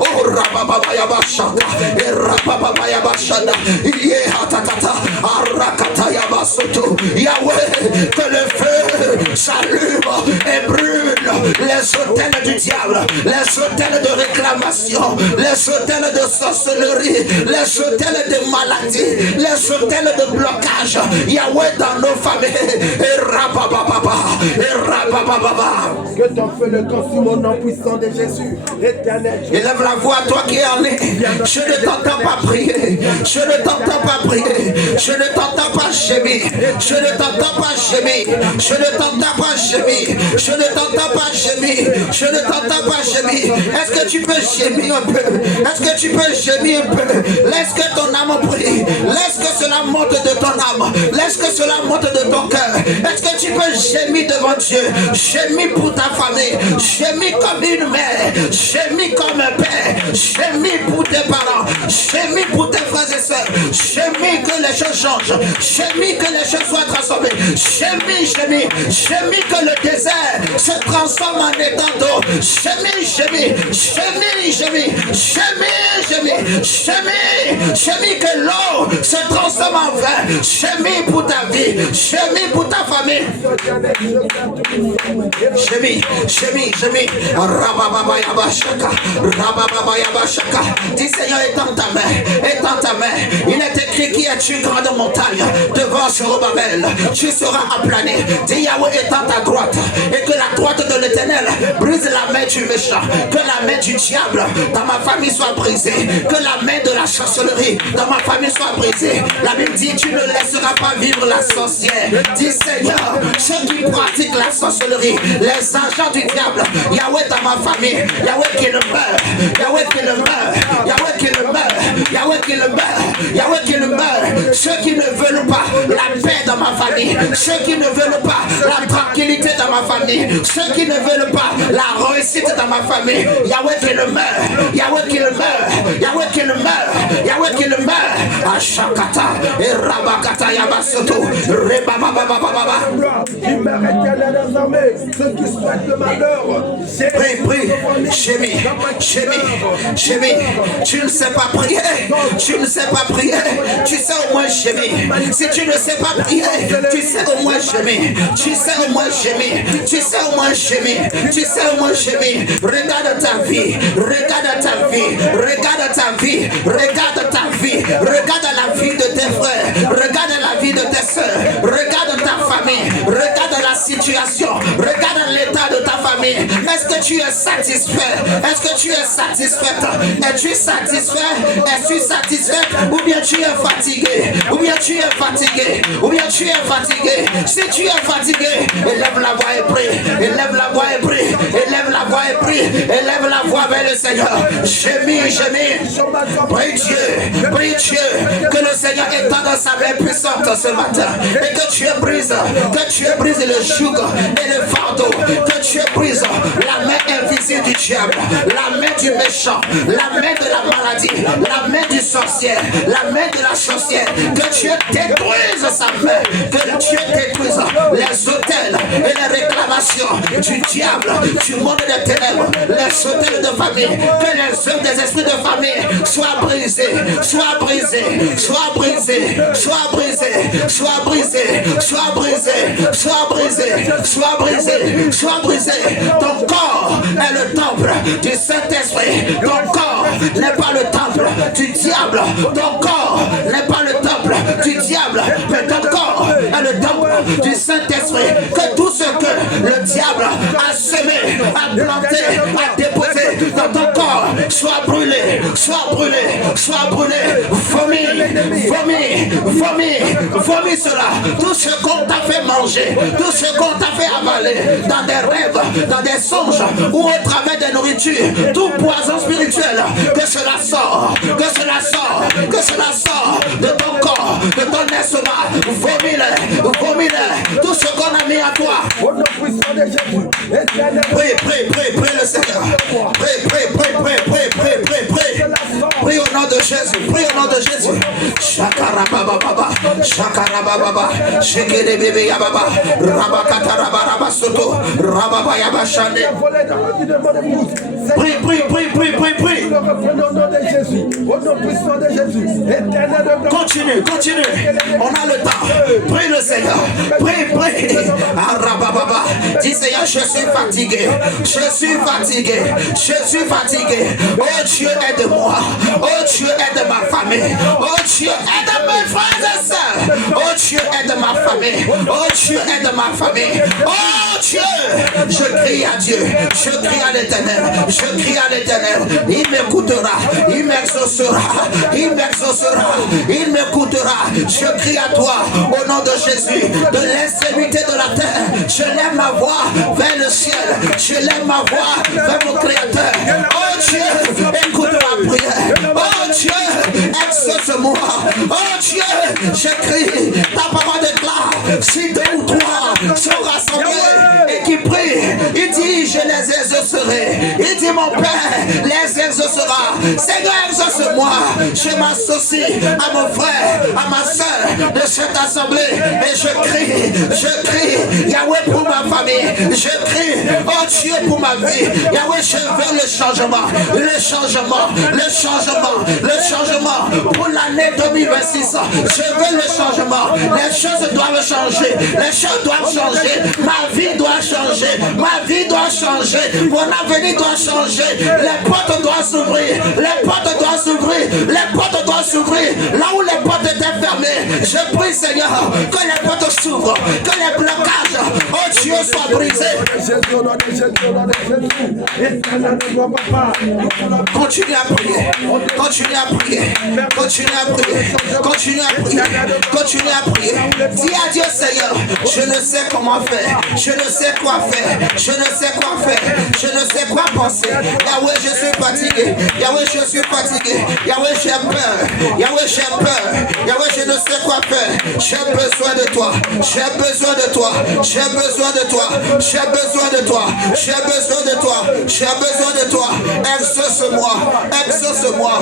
Oh, rabababa yaba shaka, et rabababa yaba shana, yehatata, arakata yaba soto. Yahweh, que le feu s'allume et brûle les hôtels du diable, les hôtels de réclamation, les hôtels de sorcellerie, les hôtels de maladie, les hôtels de blocage. Yahweh, dans nos familles. Et rabababa, et rabababa. Que ton feu le consume au nom puissant de Jésus. Éternel. Élève la voix, toi qui es en ligne. Je ne t'entends pas prier. Je ne t'entends pas prier. Je ne t'entends pas gémir. Je ne t'entends pas gémir. Je ne t'entends pas gémir. Je ne t'entends pas gémir. Je ne t'entends pas gémir. Est-ce que tu peux gémir un peu? Est-ce que tu peux gémir un peu? Laisse que ton âme prie. Laisse que cela monte de ton âme. Laisse que cela monte de ton cœur. Est-ce que tu peux gémir devant Dieu? Gémir pour ta famille. Gémir comme une mère. Gémir comme un père. Gémir pour tes parents. Gémir pour tes frères et sœurs. Gémir que les choses changent. Gémir que les choses soient transformées. Gémir, gémir. Gémir que le désert se transforme en étang d'eau. Gémir, gémir. Gémir, gémir. Gémir, Chémis, que l'eau se transforme en vin. Chémis pour ta vie. Chémis pour ta famille. Chémis. Rabababa Yabashaka. Dis Seigneur, étends ta main. Il est écrit qui est une grande montagne devant Zorobabel. Tu seras aplané. Dis Yahweh, étends ta droite. Et que la droite de l'Éternel brise la main du méchant. Que la main du diable dans ma famille soit brisée. Que la main de la chancellerie dans ma famille soit brisée. La Bible dit, tu ne laisseras pas vivre la sorcière. Dis Seigneur, ceux qui pratiquent la sorcellerie, les agents du diable, Yahweh dans ma famille, Yahweh qui le meurt, Yahweh qui le meurt, Yahweh qui le meurt, Yahweh qui le meurt, Yahweh qui le meurt. Ceux qui ne veulent pas la paix dans ma famille, ceux qui ne veulent pas la tranquillité dans ma famille, ceux qui ne veulent pas la réussite dans ma famille, Yahweh qui le meurt, Yahweh qui le meurt, Yahweh qui le meurt, Yahweh qui le meurt. Ashakata et Rabakata Yabasoto, Rebabababababa. Qui mérite les armées, ceux qui souhaitent le malheur. Prie, Chémis, tu ne sais pas prier, tu sais au moins Chémis. Si tu ne sais pas prier, tu sais au moins Chémis, regarde ta vie, regarde la vie de tes frères, regarde la vie de tes soeurs, regarde ta famille, regarde la situation, regarde l'état de ta famille. Est-ce que tu es satisfait? Est-ce que tu es satisfaite? Es-tu satisfait? Es-tu satisfaite? Ou bien tu es fatigué? Si tu es fatigué, élève la voix et prie. Élève la voix vers le Seigneur. Gémis. Prie Dieu. Que le Seigneur étende sa main puissante ce matin. Et que tu brises le joug et le fardeau. Que tu brises la main invisible du diable, la main du méchant, la main de la maladie, la main du sorcier, la main de la sorcière. Que Dieu détruise sa main. Que Dieu détruise les autels et les réclamations du diable, du monde des ténèbres, les autels de famille. Que les œuvres des esprits de famille soient brisés. Ton corps est le temple du Saint-Esprit. Ton corps n'est pas le temple du diable. Ton corps n'est pas le temple du diable, mais ton corps est le temple du Saint-Esprit. Que tout ce que le diable a semé, a planté, a déposé dans ton corps soit brûlé. Vomis cela. Tout ce qu'on t'a fait manger, tout ce qu'on t'a fait avaler dans des rêves, dans des songes ou au travers des nourritures, tout poison spirituel, que cela sort de ton corps, de ton estomac. Vomis-le. Tout ce qu'on a mis à toi. Prie le Seigneur. Prie au nom de Jésus. Shakarababa, Shekerebebe Yababa, Rabakatarababa Soto, Rababa Yabashane. Prie. Continue. On a le temps. Prie le Seigneur. Prie. Arababa. Dis Seigneur, je suis fatigué. Oh Dieu, aide-moi. Oh Dieu, aide ma famille. Oh Dieu, aide mes frères et sœurs. Oh Dieu, aide ma famille. Oh Dieu, je crie à Dieu. Je crie à l'Éternel. Il m'écoutera. Il m'écoutera. Je crie à toi au nom de Jésus. De l'extrémité de la terre, je lève ma voix vers le ciel. Je lève ma voix vers mon Créateur. Oh Dieu, écoute ma prière. Oh Dieu, exauce-moi. Oh Dieu, je crie. Ta parole déclare, si deux ou trois sont rassemblés et qui prient, il dit, je les exaucerai. Il dit, mon Père les exaucera. Seigneur, exauce-moi. Je m'associe à mon frère, à ma soeur de cette assemblée et je crie. Yahweh pour ma famille. Je crie, oh Dieu, pour ma vie. Yahweh, je veux le changement. Le changement. Le changement. Le changement. Pour l'année 2026. Je veux le changement. Les choses doivent changer. Les choses doivent changer. Ma vie doit changer. Ma vie doit changer. Mon avenir doit changer. Les portes doivent s'ouvrir. Les portes doivent s'ouvrir. Les portes doivent s'ouvrir. Là où les portes étaient fermées, je prie, Seigneur, que les portes s'ouvrent. Que les blocages, oh Dieu, soient brisés. Continuez à prier. Continuez à prier. Continuez à prier. Continuez à prier. Continuez à prier. Dis à Dieu, Seigneur, je ne sais comment faire. Je ne sais quoi faire. Je ne sais quoi faire. Je ne sais quoi penser. Yahweh, je suis fatigué. Yahweh, je suis fatigué. Yahweh, j'ai peur. Yahweh, j'ai peur. Yahweh, je ne sais quoi faire. J'ai besoin de toi. J'ai besoin de toi. J'ai besoin de toi. J'ai besoin de toi. J'ai besoin de toi. J'ai besoin de toi. Exauce-moi. Exauce-moi.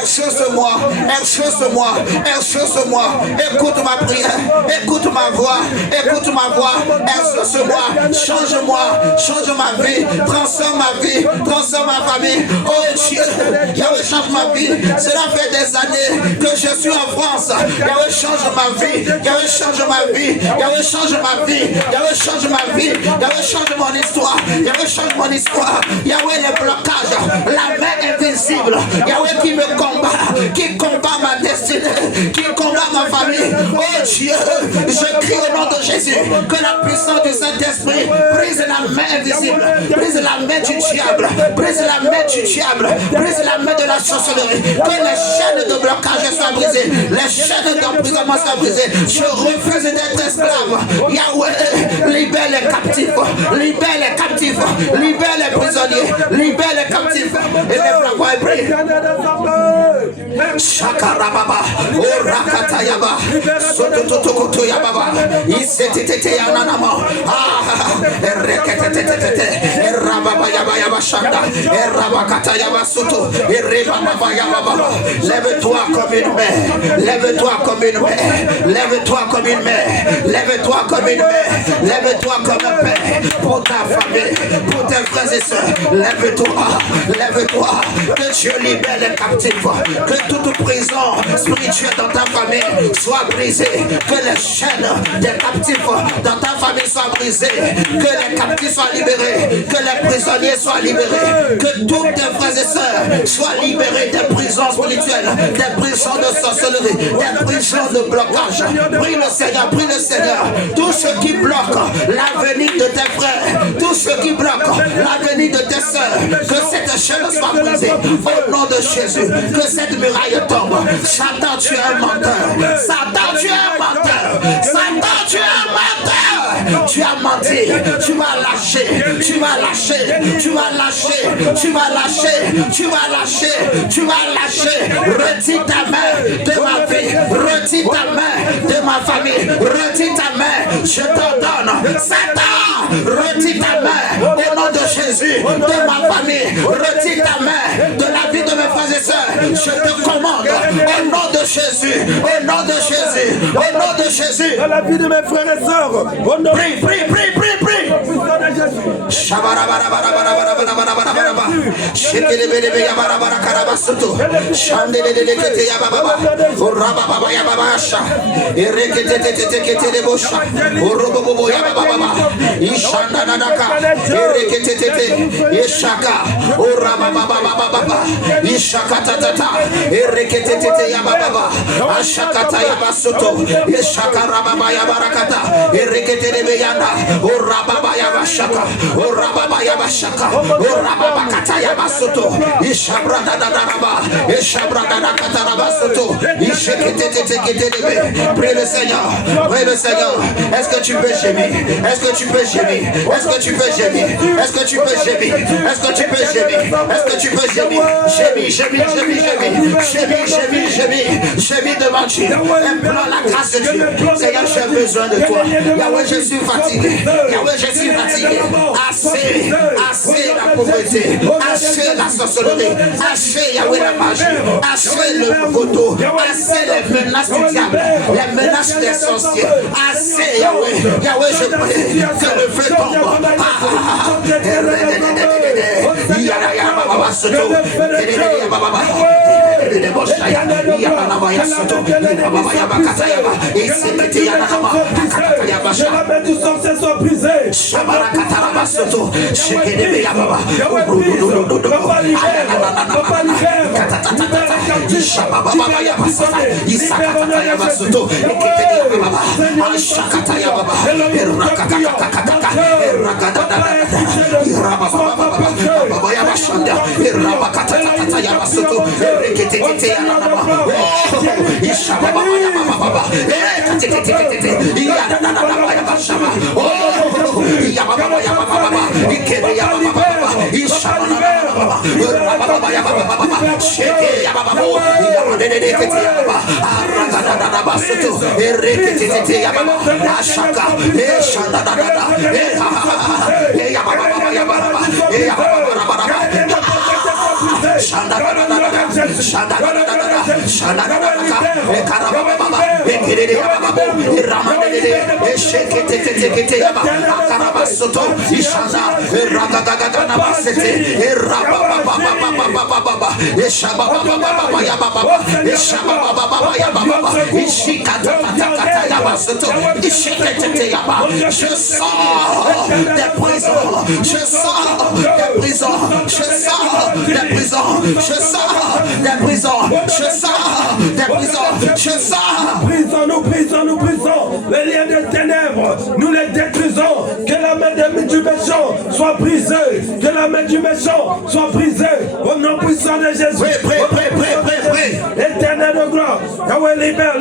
Exauce-moi. Exauce-moi. Exauce-moi. Écoute ma prière. Écoute ma voix. Écoute ma voix. Exauce-moi. Change-moi. Change ma vie. Transforme ma vie. Transforme ma famille. Oh Dieu. Yahweh, change ma vie. Cela fait des années que je suis en France. Yahweh, change ma vie. Yahweh, change ma vie. Yahweh, change ma vie. Yahweh, change ma vie. Yahweh, change mon histoire. Yahweh, change mon histoire. Yahweh, les blocages, la main invisible. Yahweh qui me combat, qui combat ma destinée, qui combat ma famille. Oh Dieu, je crie au nom de Jésus que la puissance du Saint-Esprit brise la main invisible, brise la main du diable, brise la main du diable, brise la main de la sorcellerie. Que les chaînes de blocage soient brisées, les chaînes d'emprisonnement soient brisées. Je refuse d'être esclave. Yahweh, libère les captifs, libère les captifs, libère les prisonniers, libère les captifs. Et les blacks brillent. Shakarababa, Orakatayaba, Sototokoto Yababa, Isetete Yananama, Rekete, Rababa Yaba Yaba Shanda, Rabakata Yaba Soto, Rebaba Yababa. Lève-toi comme une mère, lève-toi comme une mère, lève-toi comme une mère, lève-toi comme une mère, lève-toi comme un père pour ta famille, pour tes frères et sœurs. Lève-toi, lève-toi, que Dieu libère les captifs, que toute prison spirituelle dans ta famille soit brisée, que les chaînes des captifs dans ta famille soient brisées, que les captifs soient libérés, que les prisonniers soient libérés, que tous tes frères et sœurs soient libérés des prisons spirituelles, des prisons de sorcellerie, des prisons de blocage. Prie le Seigneur, prie le Seigneur. Tout ce qui bloque l'avenir de tes frères, tout ce qui bloque l'avenir de tes sœurs, que cette chaîne soit brisée au nom de Jésus, que cette muraille tombe. Satan, tu es un menteur. Satan, tu es un menteur. Satan, tu es un menteur. Tu as menti, tu m'as lâché, tu m'as lâché, tu m'as lâché, tu m'as lâché, tu m'as lâché, tu m'as lâché. Retire ta main de ma vie, retire ta main de ma famille, retire ta main, je t'ordonne. Satan, retire ta main au nom de Jésus de ma famille, retire ta main de la vie de mes frères et sœurs. Je te commande au nom de Jésus, au nom de Jésus, au nom de Jésus. Dans la vie de mes frères et sœurs, au nom Prie, prie, prie, prie, prie. Prie le Seigneur, prie le Seigneur. Est-ce que tu peux gémir? Est-ce que tu peux gémir? Est-ce que tu peux gémir? Est-ce que tu peux gémir? Est-ce que tu peux gémir? Est-ce que tu peux gémir? Gémir, gémir, gémir, gémir, gémir, gémir, gémir, gémir devant Dieu. Implore la grâce de Dieu. Seigneur, j'ai besoin de toi. Yahweh, je suis fatigué. Yahweh, je suis fatigué. Assez, assez la pauvreté, assez la sorcellerie, assez Yahweh la magie, assez le photo, assez les menaces du diable, les menaces des sorciers, assez Yahweh, Yahweh, je prie que le feu tombe. du sorcier soit brisé. Papa libère les captifs, libère les prisonniers, libère au nom de Jésus. Nous brisons les liens des ténèbres, nous les détruisons. Que la main du méchant soit brisée, que la main du méchant soit brisée. Au nom puissant de Jésus. Éternel de gloire, Yahweh, libère.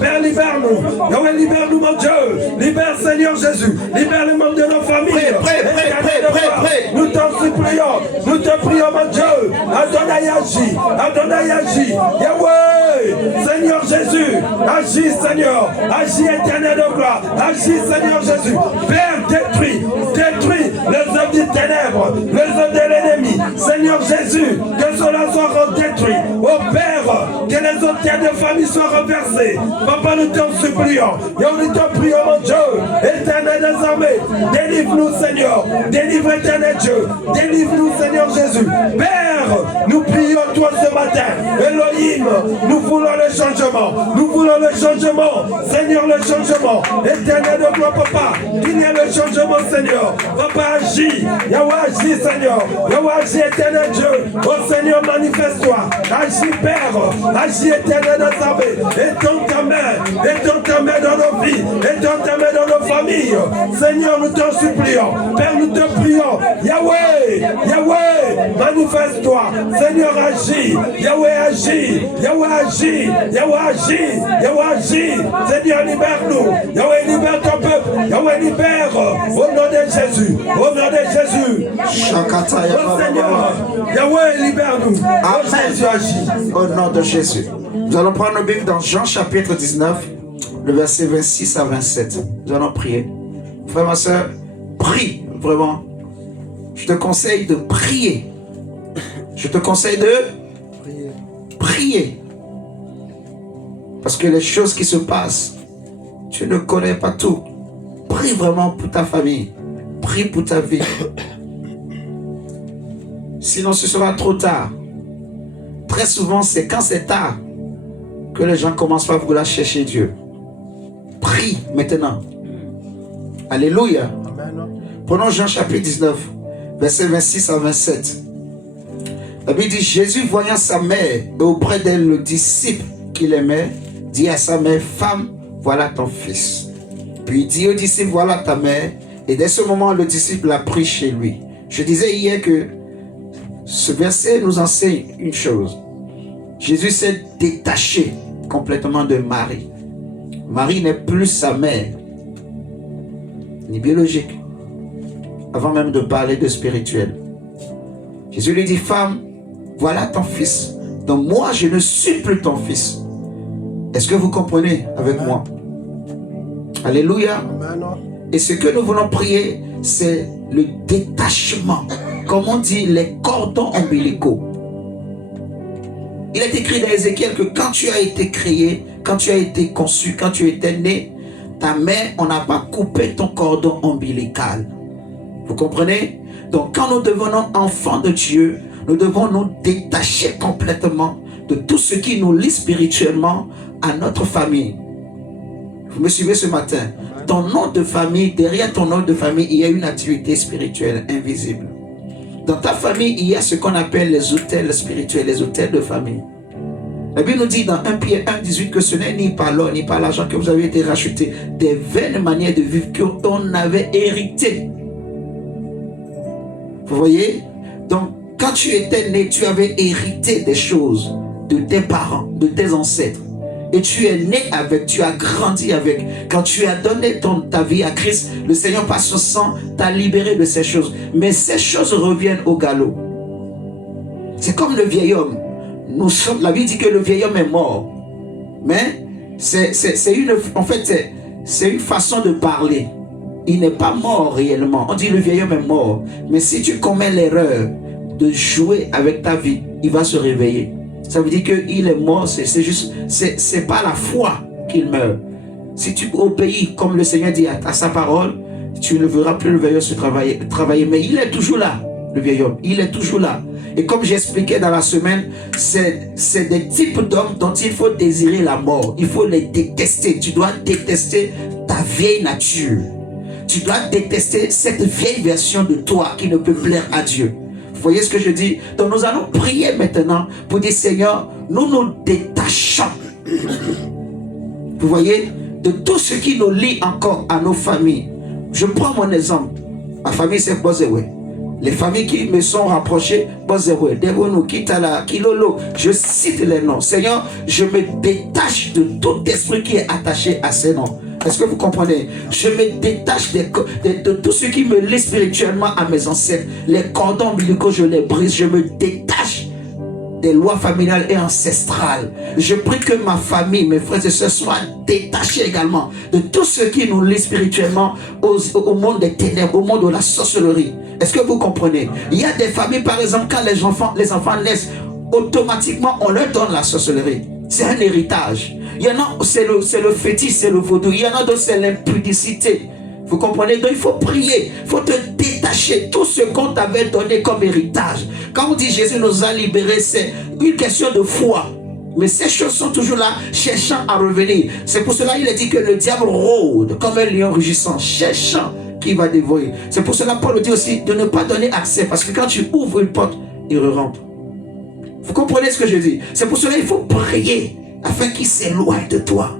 Père, libère-nous. Yahweh, libère-nous, mon Dieu. Libère, Seigneur Jésus. Libère les membres de nos familles. Nous t'en supplions. Nous te prions, mon Dieu. Adonai agis. Yahweh, Seigneur Jésus. Agis, Seigneur. Agis, éternel de gloire. Agis, Seigneur Jésus. Père, détruis les œuvres des ténèbres, les œuvres de l'ennemi. Seigneur Jésus, que cela soit détruit. Ô Père, que les hôtels de famille soient renversés. Papa, nous t'en supplions. Nous te prions, mon Dieu. Éternel des armées, délivre-nous, Seigneur. Délivre, éternel Dieu. Délivre-nous, Seigneur Jésus. Père, nous prions toi ce matin. Elohim, nous voulons le changement. Nous voulons le changement. Seigneur, le changement. Éternel de gloire, Papa. Qu'il y ait le changement, Seigneur. Papa, agis. Yahweh, agis, Seigneur. Yahweh, agis, éternel Dieu. Oh Seigneur, manifeste-toi. Agis, Père. Agis, éternel des armées. Étends ta main dans nos vies. Étends ta main dans nos familles. Seigneur, nous t'en supplions. Père, nous te prions. Yahweh, manifeste-toi. Seigneur, agis. Yahweh, agis. Seigneur, libère-nous. Yahweh, libère ton peuple. Yahweh, libère. Au nom de Jésus. Au nom de Jésus. Oh Seigneur, Yahweh, libère-nous. Oh Jésus, agis. Au nom de Jésus. Nous allons prendre nos Bibles dans Jean chapitre 19, le verset 26 à 27. Nous allons prier. Frère, ma soeur, prie vraiment. Je te conseille de prier. Je te conseille de prier. Parce que les choses qui se passent, tu ne connais pas tout. Prie vraiment pour ta famille. Prie pour ta vie. Sinon, ce sera trop tard. Très souvent, c'est quand c'est tard que les gens commencent à vouloir chercher Dieu. Prie maintenant. Alléluia. Prenons Jean chapitre 19, versets 26 à 27. La Bible dit, Jésus voyant sa mère et auprès d'elle le disciple qu'il aimait, dit à sa mère, femme, voilà ton fils. Puis il dit au disciple, voilà ta mère. Et dès ce moment, le disciple l'a pris chez lui. Je disais hier que ce verset nous enseigne une chose. Jésus s'est détaché complètement de Marie. Marie n'est plus sa mère, ni biologique, avant même de parler de spirituel. Jésus lui dit, femme, voilà ton fils. Donc moi, je ne suis plus ton fils. Est-ce que vous comprenez avec moi? Alléluia. Et ce que nous voulons prier, c'est le détachement. Comme on dit, les cordons ombilicaux. Il est écrit dans Ézéchiel que quand tu as été créé, quand tu as été conçu, quand tu étais né, ta mère, on n'a pas coupé ton cordon ombilical. Vous comprenez? Donc quand nous devenons enfants de Dieu, nous devons nous détacher complètement de tout ce qui nous lie spirituellement à notre famille. Vous me suivez ce matin? Ton nom de famille, derrière ton nom de famille, il y a une activité spirituelle invisible. Dans ta famille, il y a ce qu'on appelle les autels spirituels, les autels de famille. La Bible nous dit dans 1 Pierre 1,18 que ce n'est ni par l'or ni par l'argent que vous avez été rachetés, des vaines manières de vivre qu'on avait héritées. Vous voyez? Donc, quand tu étais né, tu avais hérité des choses de tes parents, de tes ancêtres. Et tu es né avec, tu as grandi avec. Quand tu as donné ta vie à Christ, le Seigneur par son sang t'a libéré de ces choses. Mais ces choses reviennent au galop. C'est comme le vieil homme. La Bible dit que le vieil homme est mort. Mais c'est une façon de parler. Il n'est pas mort réellement. On dit le vieil homme est mort. Mais si tu commets l'erreur de jouer avec ta vie, il va se réveiller. Ça veut dire qu'il est mort, c'est pas la foi qu'il meurt. Si tu obéis comme le Seigneur dit à sa parole, tu ne verras plus le vieil homme se travailler. Mais il est toujours là, le vieil homme. Il est toujours là. Et comme j'expliquais dans la semaine, c'est des types d'hommes dont il faut désirer la mort. Il faut les détester. Tu dois détester ta vieille nature. Tu dois détester cette vieille version de toi qui ne peut plaire à Dieu. Vous voyez ce que je dis? Donc nous allons prier maintenant pour dire Seigneur, nous nous détachons. Vous voyez? De tout ce qui nous lie encore à nos familles. Je prends mon exemple. Ma famille c'est Bozewe. Les familles qui me sont rapprochées, Bozewe, Devonou, Kitala, Kilolo, je cite les noms. Seigneur, je me détache de tout esprit qui est attaché à ces noms. Est-ce que vous comprenez? Je me détache de tout ce qui me lie spirituellement à mes ancêtres. Les cordons ombilicaux, je les brise. Je me détache des lois familiales et ancestrales. Je prie que ma famille, mes frères et sœurs, soient détachés également de tout ce qui nous lie spirituellement au monde des ténèbres, au monde de la sorcellerie. Est-ce que vous comprenez? Il y a des familles, par exemple, quand les enfants naissent, automatiquement, on leur donne la sorcellerie. C'est un héritage. Il y en a, c'est le fétiche, c'est le vaudou. Il y en a d'autres, c'est l'impudicité. Vous comprenez? Donc il faut prier. Il faut te détacher. Tout ce qu'on t'avait donné comme héritage. Quand on dit Jésus nous a libérés, c'est une question de foi. Mais ces choses sont toujours là, cherchant à revenir. C'est pour cela qu'il a dit que le diable rôde comme un lion rugissant, cherchant qui va dévorer. C'est pour cela Paul dit aussi de ne pas donner accès. Parce que quand tu ouvres une porte, il re-rentre. Vous comprenez ce que je dis? C'est pour cela qu'il faut prier afin qu'il s'éloigne de toi.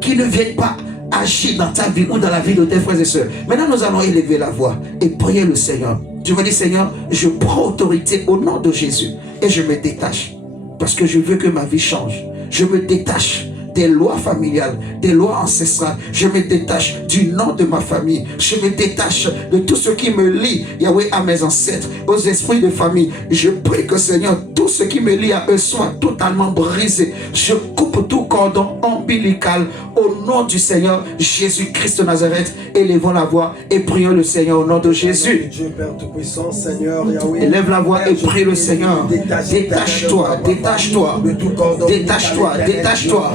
Qu'il ne vienne pas agir dans ta vie ou dans la vie de tes frères et sœurs. Maintenant, nous allons élever la voix et prier le Seigneur. Tu vas dire, Seigneur, je prends autorité au nom de Jésus et je me détache. Parce que je veux que ma vie change. Je me détache des lois familiales, des lois ancestrales. Je me détache du nom de ma famille. Je me détache de tout ce qui me lie, Yahweh, à mes ancêtres, aux esprits de famille. Je prie que, Seigneur, tout ce qui me lie à eux soit totalement brisé. Je coupe tout cordon ombilical au nom du Seigneur Jésus-Christ de Nazareth. Élevons la voix et prions le Seigneur au nom de Jésus. Dieu Père Tout-Puissant, Seigneur Yahweh. Élève la voix et prie le Seigneur. Détache-toi, détache-toi, détache-toi, détache-toi.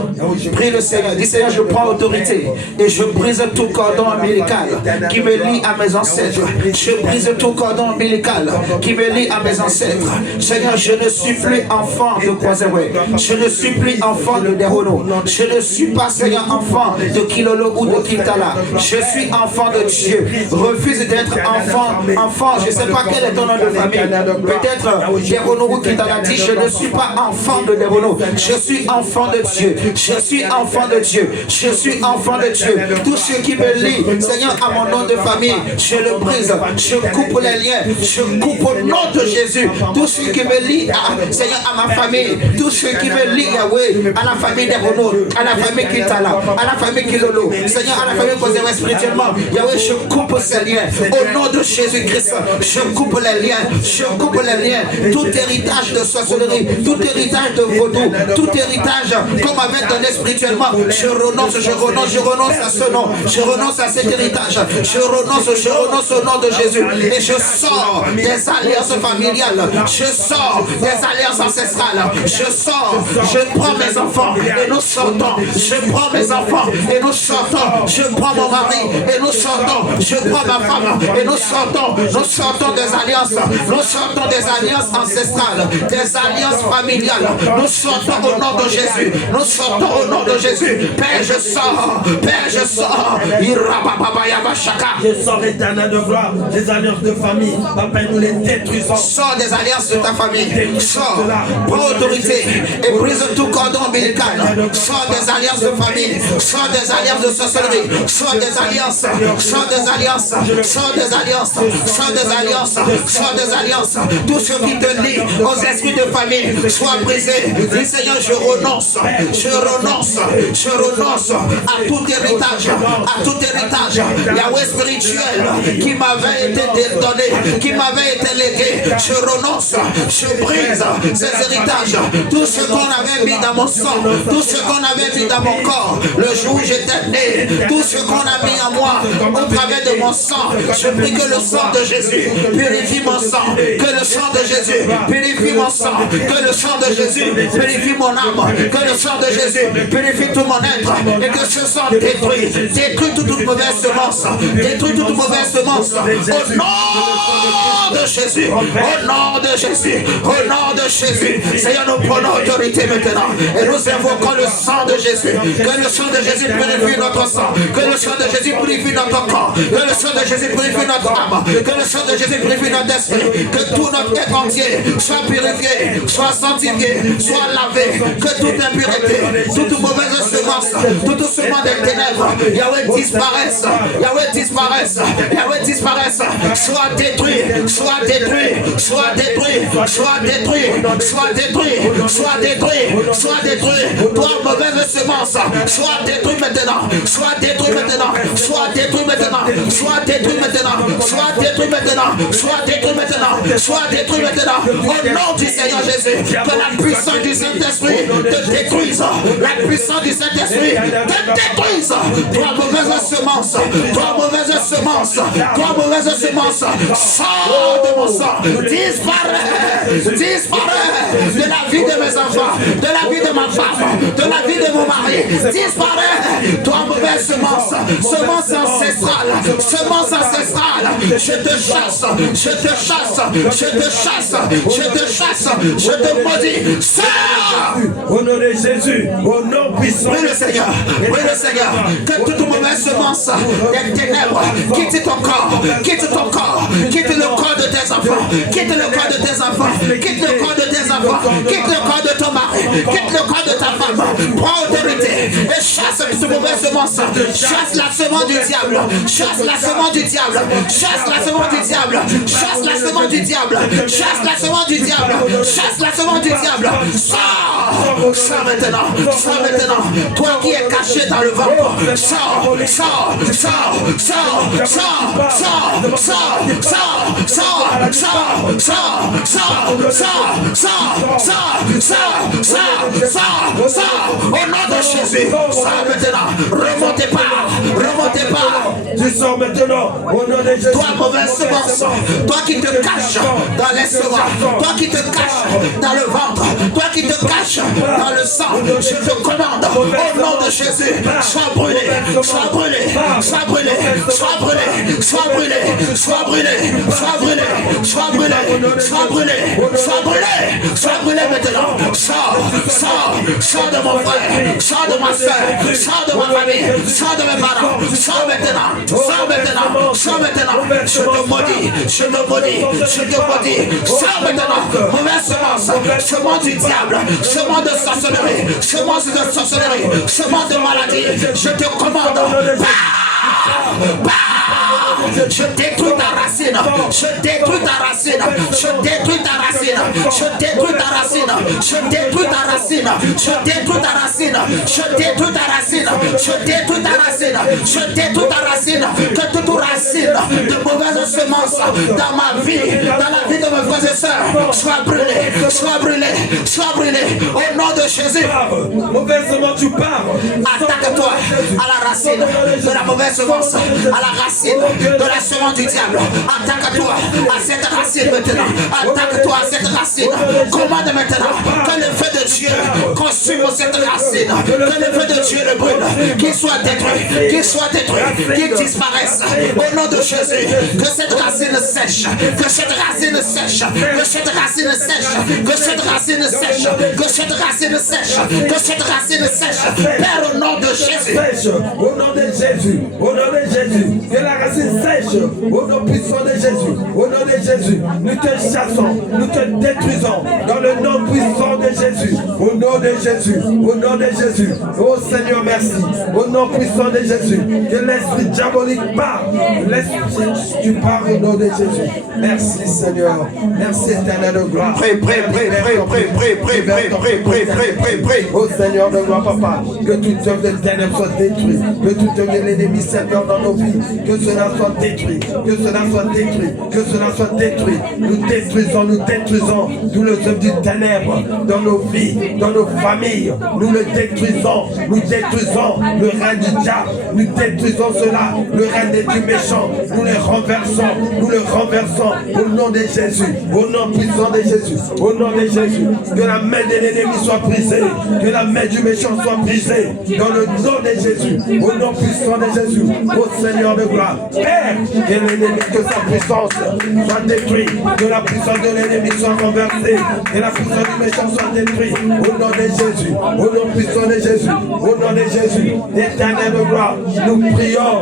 Prie le Seigneur. Dis Seigneur, je prends autorité et je brise tout cordon ombilical qui me lie à mes ancêtres. Je brise tout cordon ombilical qui me lie à mes ancêtres. Seigneur, je ne suis plus enfant de Kwazewe. Je ne suis plus enfant de Derono. Je ne suis pas, Seigneur, enfant de Kilolo ou de Kitala. Je suis enfant de Dieu. Refuse d'être enfant. Je ne sais pas quel est ton nom de famille. Peut-être Derono ou Kitala dit, je ne suis pas enfant de Derono. Je suis enfant de Dieu. Je suis enfant de Dieu. Je suis enfant de Dieu. Tout ce qui me lie, Seigneur, à mon nom de famille, je le brise. Je coupe les liens. Je coupe au nom de Jésus. Tout ce qui me lie, Seigneur, à ma famille. Tout ce qui me lie, Yahweh, à la famille des Renaud, à la famille Kitala, à la famille Kilolo. Seigneur, à la famille Kosewa spirituellement. Yahweh, je coupe ces liens. Au nom de Jésus-Christ, je coupe les liens. Je coupe les liens. Tout héritage de sorcellerie, tout héritage de vaudou, tout héritage qu'on m'avait donné spirituellement, je renonce à ce nom, je renonce à cet héritage, je renonce au nom de Jésus, et je sors des alliances familiales, je sors des alliances ancestrales, je prends mes enfants sortons et nous sortons. Je prends mes enfants et nous sortons. Je prends mon mari et nous sortons. Je prends ma femme et nous sortons. Nous sortons des alliances. Nous sortons des alliances ancestrales, des alliances familiales. Nous sortons au nom de Jésus. Nous sortons au nom de Jésus. Père, je sors. Père, je sors. Je sors éternel de gloire, des alliances de famille. Papa, nous les détruisons. Sors des alliances de ta famille. Sors. Prends autorité et brise tout cordon ombilical. Sors des alliances de famille. Sors des alliances de sorcellerie. Sors des alliances. Sors des alliances. Sors des alliances. Sors des alliances. Sors des alliances. Tout ce qui te lie aux esprits de famille soit brisé. Dis Seigneur, je renonce. Je renonce. Je renonce à tout héritage. À tout héritage. Yahweh spirituel qui m'avait été donné, qui m'avait été légué. Je renonce. Je brise ces héritages. Tout ce qu'on avait mis dans mon sang. Tout ce qu'on avait mis dans mon corps. Le jour où j'étais né. Tout ce qu'on a mis en moi au travers de mon sang. Je prie que le sang de Jésus purifie mon sang. Que le sang de Jésus purifie mon sang. Que le sang de Jésus purifie mon âme. Que le sang de Jésus purifie tout mon être. Et que ce sang détruit. Détruit toute mauvaise semence. Détruit toute mauvaise semence. Au nom de Jésus. Au nom de Jésus. Au nom de Jésus. Seigneur, nous prenons autorité maintenant. Et nous invoquons le sang de Jésus. Que le sang de Jésus purifie notre sang. Que le sang de Jésus purifie notre corps. Que le sang de Jésus purifie notre âme. Que le sang de Jésus purifie notre esprit. Que tout notre être entier soit purifié, soit sanctifié, soit lavé. Que toute impureté, toute mauvaise semence, toute semence des ténèbres, Yahweh disparaisse. Yahweh disparaisse. Yahweh disparaisse. Soit détruit. Soit détruit. Soit détruit. Soit détruit. Soit détruit. Soit détruit. Soit détruit. Toi, mauvaise semence, soit détruit maintenant. Soit détruit maintenant. Soit détruit maintenant. Soit détruit maintenant. Soit détruit maintenant. Soit détruit maintenant. Soit détruit maintenant. Au nom du Seigneur Jésus, que la puissance du Saint-Esprit te détruise. La puissance du Saint-Esprit te détruise. Toi, mauvaise semence. Toi, mauvaise semence. Toi, mauvaise semence. Sors de mon sang. Disparaît. Disparaît de la vie de mes enfants. De la vie de ma femme. De la vie de mon mari. Disparaît. Toi, mauvaise semence. Semence ancestrale. Semence ancestrale. Je te chasse. Je te chasse. Je te chasse. Je te chasse. Je te maudis. Sors. Au nom de Jésus. Au nom puissant. Oui, le Seigneur. Oui, le Seigneur. Que toute mauvaise semence des ténèbres quitte ton corps. Quitte ton corps. Quitte le corps de tes enfants. Quitte le corps de tes enfants. Quitte le corps de tes enfants. Quitte le corps de ton mari. Quitte le corps de ta femme. Prends autorité et chasse cette mauvaise semence. Chasse la semence du diable. Chasse la semence du diable. Chasse la semence du diable. Chasse la semence du diable. Chasse la semence du diable. Chasse la semence du diable. Sors. Sors maintenant. Sors maintenant. Toi qui es caché dans le ventre. Sors. Sors. Sors. Sors. Sors. Sors. Sors. Sors. Sors. Sors. Sors. Sors. Sors. Sors. Sors. Sors. Au nom de Jésus. Sors maintenant. Remontez pas. Remontez pas. Tu sors maintenant. Au nom de Jésus. Toi, mauvaise semence. Toi qui te caches dans l'estomac. Toi qui te caches dans le ventre. Toi qui te caches dans le sang. Je te commande. Au nom de Jésus. Sois brûlé. Sois brûlé. Sois brûlé. Sois brûlé. Sois brûlé. Sois brûlé. Sois brûlé. Sois brûlé. Sois brûlé. Sois brûlé. Sois brûlé maintenant. Sors. Sors. Sors de mon frère. Sors de ma soeur. Sors de ma famille. Sors de mes parents. Sors maintenant. Sors maintenant. Sors maintenant. Je te maudis. Je te maudis. Je te maudis. Sors maintenant. Mauvaise semence. Semence du diable. Semence de sorcellerie. Semence de sorcellerie. Semence de maladie. Je te commande. Je détruis ta racine. Je détruis ta racine. Je détruis ta racine. Je détruis ta racine. Je détruis ta racine. Je détruis ta racine. Je détruis ta racine. Je détruis ta racine. Je détruis ta racine. Que toute racine de mauvaise semence dans ma vie, dans la vie de mes frères et sœurs, soit brûlée. Soit brûlée. Soit brûlée. Au nom de Jésus. Mauvaise semence, tu pars. Attaque-toi à la racine de la mauvaise semence. À la racine de la semence du diable. Attaque-toi à cette racine. racine maintenant. Attaque-toi à cette racine. Commande maintenant que le feu de Dieu consume cette racine. Que le feu de Dieu le brûle. Qu'il soit détruit. Qu'il soit détruit. Qu'il disparaisse. Au nom de Jésus. Que cette racine sèche. Que cette racine sèche. Que cette racine sèche. Que cette racine sèche. Que cette racine sèche. Que cette racine sèche. Père, au nom de Jésus. Au nom de Jésus. Au nom de Jésus. Que la racine sèche. Au nom puissant de Jésus. Au nom de Jésus. Nous te chassons. Nous te détruisons. Dans le nom puissant de Jésus. Au nom de Jésus. Au nom de Jésus. Oh Seigneur, merci. Au nom puissant de Jésus. Que l'esprit diabolique part. Tu pars au nom de Jésus. Merci Seigneur. Merci éternel de gloire. Prie. Oh Seigneur de gloire, papa. Que toute œuvre de ténèbres soit détruite. Que toute œuvre de l'ennemi, Seigneur, dans nos vies. Que cela soit détruit. Que cela soit détruit. Que cela soit détruit. Nous détruisons tous les œuvres du ténèbre dans nos vies, dans nos familles. Nous le détruisons. Nous détruisons le règne du diable. Nous détruisons cela. Le règne du méchant. Nous le renversons. Nous le renversons. Au nom de Jésus. Au nom puissant de Jésus. Au nom de Jésus. Que la main de l'ennemi soit brisée. Que la main du méchant soit brisée. Dans le nom de Jésus. Au nom puissant de Jésus. Ô Seigneur de gloire. Père, que l'ennemi, que sa puissance soit détruite. Que la puissance de l'ennemi soit renversée. Que la puissance du méchant soit détruite. Au nom de Jésus. Au nom puissant de Jésus. Au nom de Jésus. Éternel de gloire. Nous prions.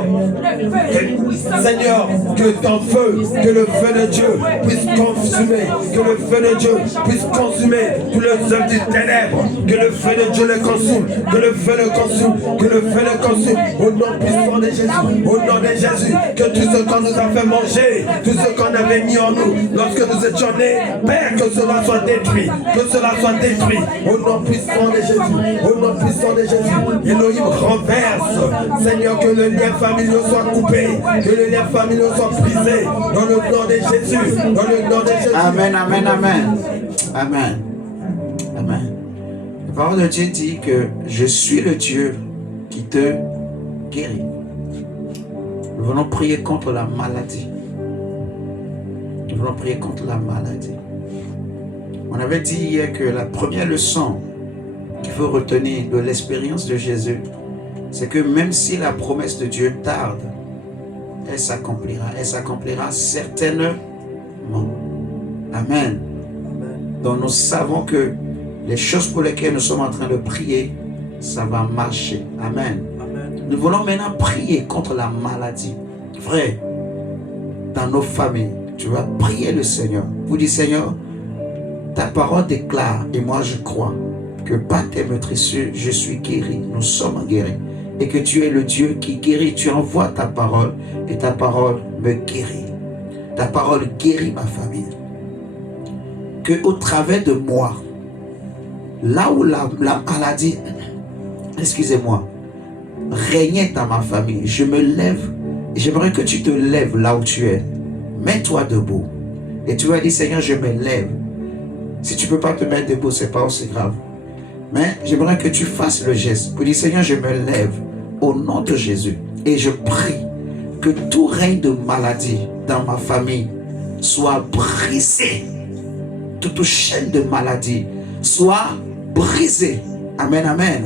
Seigneur, que ton feu, que le feu de Dieu puisse consumer. Que le feu de Dieu puisse consumer tous les œuvres du ténèbre. Que le feu de Dieu les consume. Que le feu le consume. Que le feu le consume. Au nom puissant de Jésus. Au nom de Jésus. Que tout ce qu'on nous a fait manger, tout ce qu'on avait mis en nous lorsque nous étions nés, Père, que cela soit détruit. Que cela soit détruit. Au nom puissant de Jésus. Au nom puissant de Jésus. Elohim renverse. Seigneur, que le lien familial soit coupé. Que le lien familial soit brisé. Dans le nom de Jésus. Dans le nom de Jésus. Amen, amen, amen. Amen. Amen. La parole de Dieu dit que je suis le Dieu qui te guérit. Nous venons prier contre la maladie. Nous venons prier contre la maladie. On avait dit hier que la première leçon qu'il faut retenir de l'expérience de Jésus, c'est que même si la promesse de Dieu tarde, elle s'accomplira. Elle s'accomplira certainement. Amen. Donc nous savons que les choses pour lesquelles nous sommes en train de prier, ça va marcher. Amen. Nous voulons maintenant prier contre la maladie. Frère, dans nos familles, tu vas prier le Seigneur. Vous dites, Seigneur, ta parole déclare, et moi je crois, que par tes meurtrissures, je suis guéri. Nous sommes guéris. Et que tu es le Dieu qui guérit. Tu envoies ta parole et ta parole me guérit. Ta parole guérit ma famille. Que au travers de moi, là où la maladie, excusez-moi, régnait dans ma famille, je me lève. J'aimerais que tu te lèves là où tu es. Mets-toi debout. Et tu vas dire, Seigneur, je me lève. Si tu ne peux pas te mettre debout, ce n'est pas aussi grave. Mais j'aimerais que tu fasses le geste pour dire, Seigneur, je me lève au nom de Jésus. Et je prie que tout règne de maladie dans ma famille soit brisé. Toute chaîne de maladie soit brisée. Amen, amen.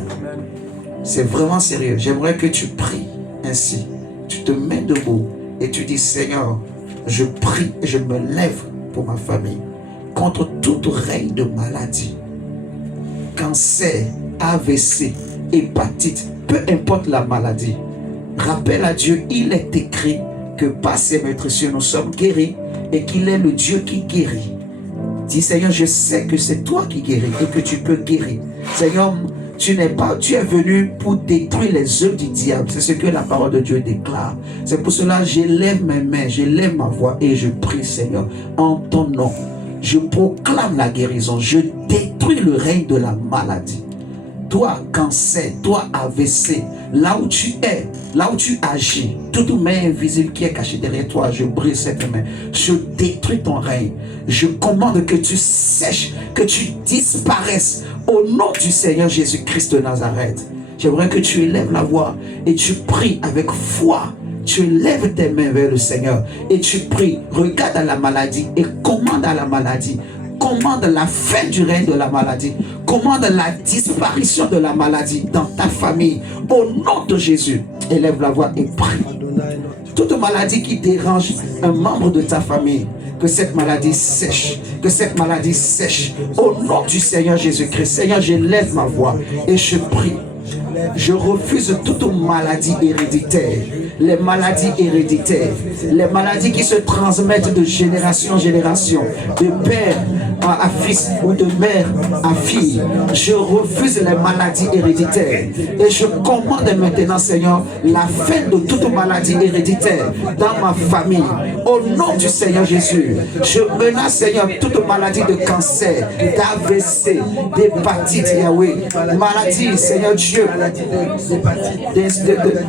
C'est vraiment sérieux. J'aimerais que tu pries ainsi. Tu te mets debout et tu dis, Seigneur, je prie et je me lève pour ma famille contre tout règne de maladie. Cancer, AVC, hépatite, peu importe la maladie. Rappelle à Dieu, il est écrit que par ses meurtrissures nous sommes guéris et qu'il est le Dieu qui guérit. Dis, Seigneur, je sais que c'est toi qui guéris et que tu peux guérir. Seigneur, tu es venu pour détruire les œuvres du diable. C'est ce que la parole de Dieu déclare. C'est pour cela que j'élève mes mains, j'élève ma voix et je prie, Seigneur, en ton nom. Je proclame la guérison. Je détruis le règne de la maladie. Toi, cancer, toi, AVC, là où tu es, là où tu agis, toute main invisible qui est cachée derrière toi, je brise cette main. Je détruis ton règne. Je commande que tu sèches, que tu disparaisses au nom du Seigneur Jésus-Christ de Nazareth. J'aimerais que tu élèves la voix et tu pries avec foi tu lèves tes mains vers le Seigneur et tu pries. Regarde à la maladie et commande à la maladie. Commande la fin du règne de la maladie. Commande la disparition de la maladie dans ta famille. Au nom de Jésus, élève la voix et prie. Toute maladie qui dérange un membre de ta famille, que cette maladie sèche, que cette maladie sèche. Au nom du Seigneur Jésus-Christ, Seigneur, je lève ma voix et je prie. Je refuse toute maladie héréditaire, les maladies héréditaires, les maladies qui se transmettent de génération en génération, de père à fils ou de mère à fille. Je refuse les maladies héréditaires et je commande maintenant, Seigneur, la fin de toute maladie héréditaire dans ma famille. Au nom du Seigneur Jésus, je menace, Seigneur, toute maladie de cancer, d'AVC, d'hépatite, Yahweh, maladie, Seigneur Dieu,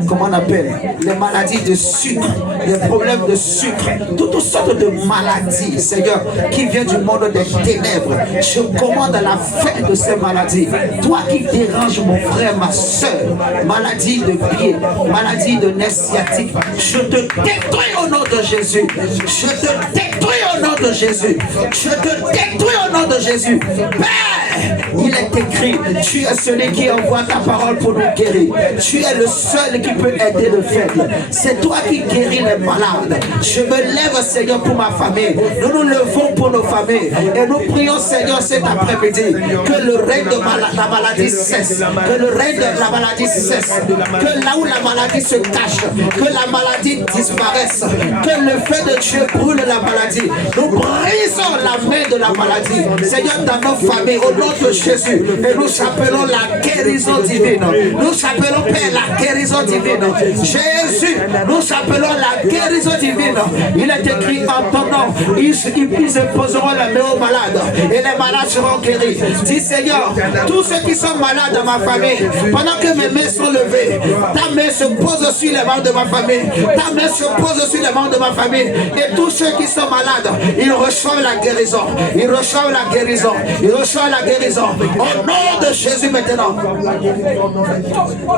comment on appelle, les maladies de sucre, les problèmes de sucre, toutes sortes de maladies, Seigneur, qui viennent du monde des ténèbres. Je commande la fin de ces maladies. Toi qui déranges mon frère, ma soeur, maladie de pied, maladie de nerf sciatique, je te détruis au nom de Jésus. Je te détruis au nom de Jésus. Je te détruis au nom de Jésus. Père, il est écrit, tu es celui qui envoie ta parole pour nous guérir. Tu es le seul qui peut aider le faible. C'est toi qui guéris les malades. Je me lève, Seigneur, pour ma famille. Nous nous levons pour nos familles. Et nous prions, Seigneur, cet après-midi, que le règne de la maladie cesse. Que le règne de la maladie cesse. Que là où la maladie se cache, que la maladie disparaisse. Que le feu de Dieu brûle la maladie. Nous brisons la main de la maladie. Seigneur, dans nos familles, au nom de Jésus, et nous appelons la guérison divine. Nous appelons, Père, la guérison divine. Jésus, nous appelons la guérison divine. Il est écrit en ton nom, ils imposeront la main aux malades et les malades seront guéris. Dis, Seigneur, tous ceux qui sont malades dans ma famille, pendant que mes mains sont levées, ta main se pose sur les membres de ma famille. Ta main se pose sur les membres de ma famille. Et tous ceux qui sont malades, ils reçoivent la guérison. Ils reçoivent la guérison. Ils reçoivent la guérison. Au nom de Jésus maintenant.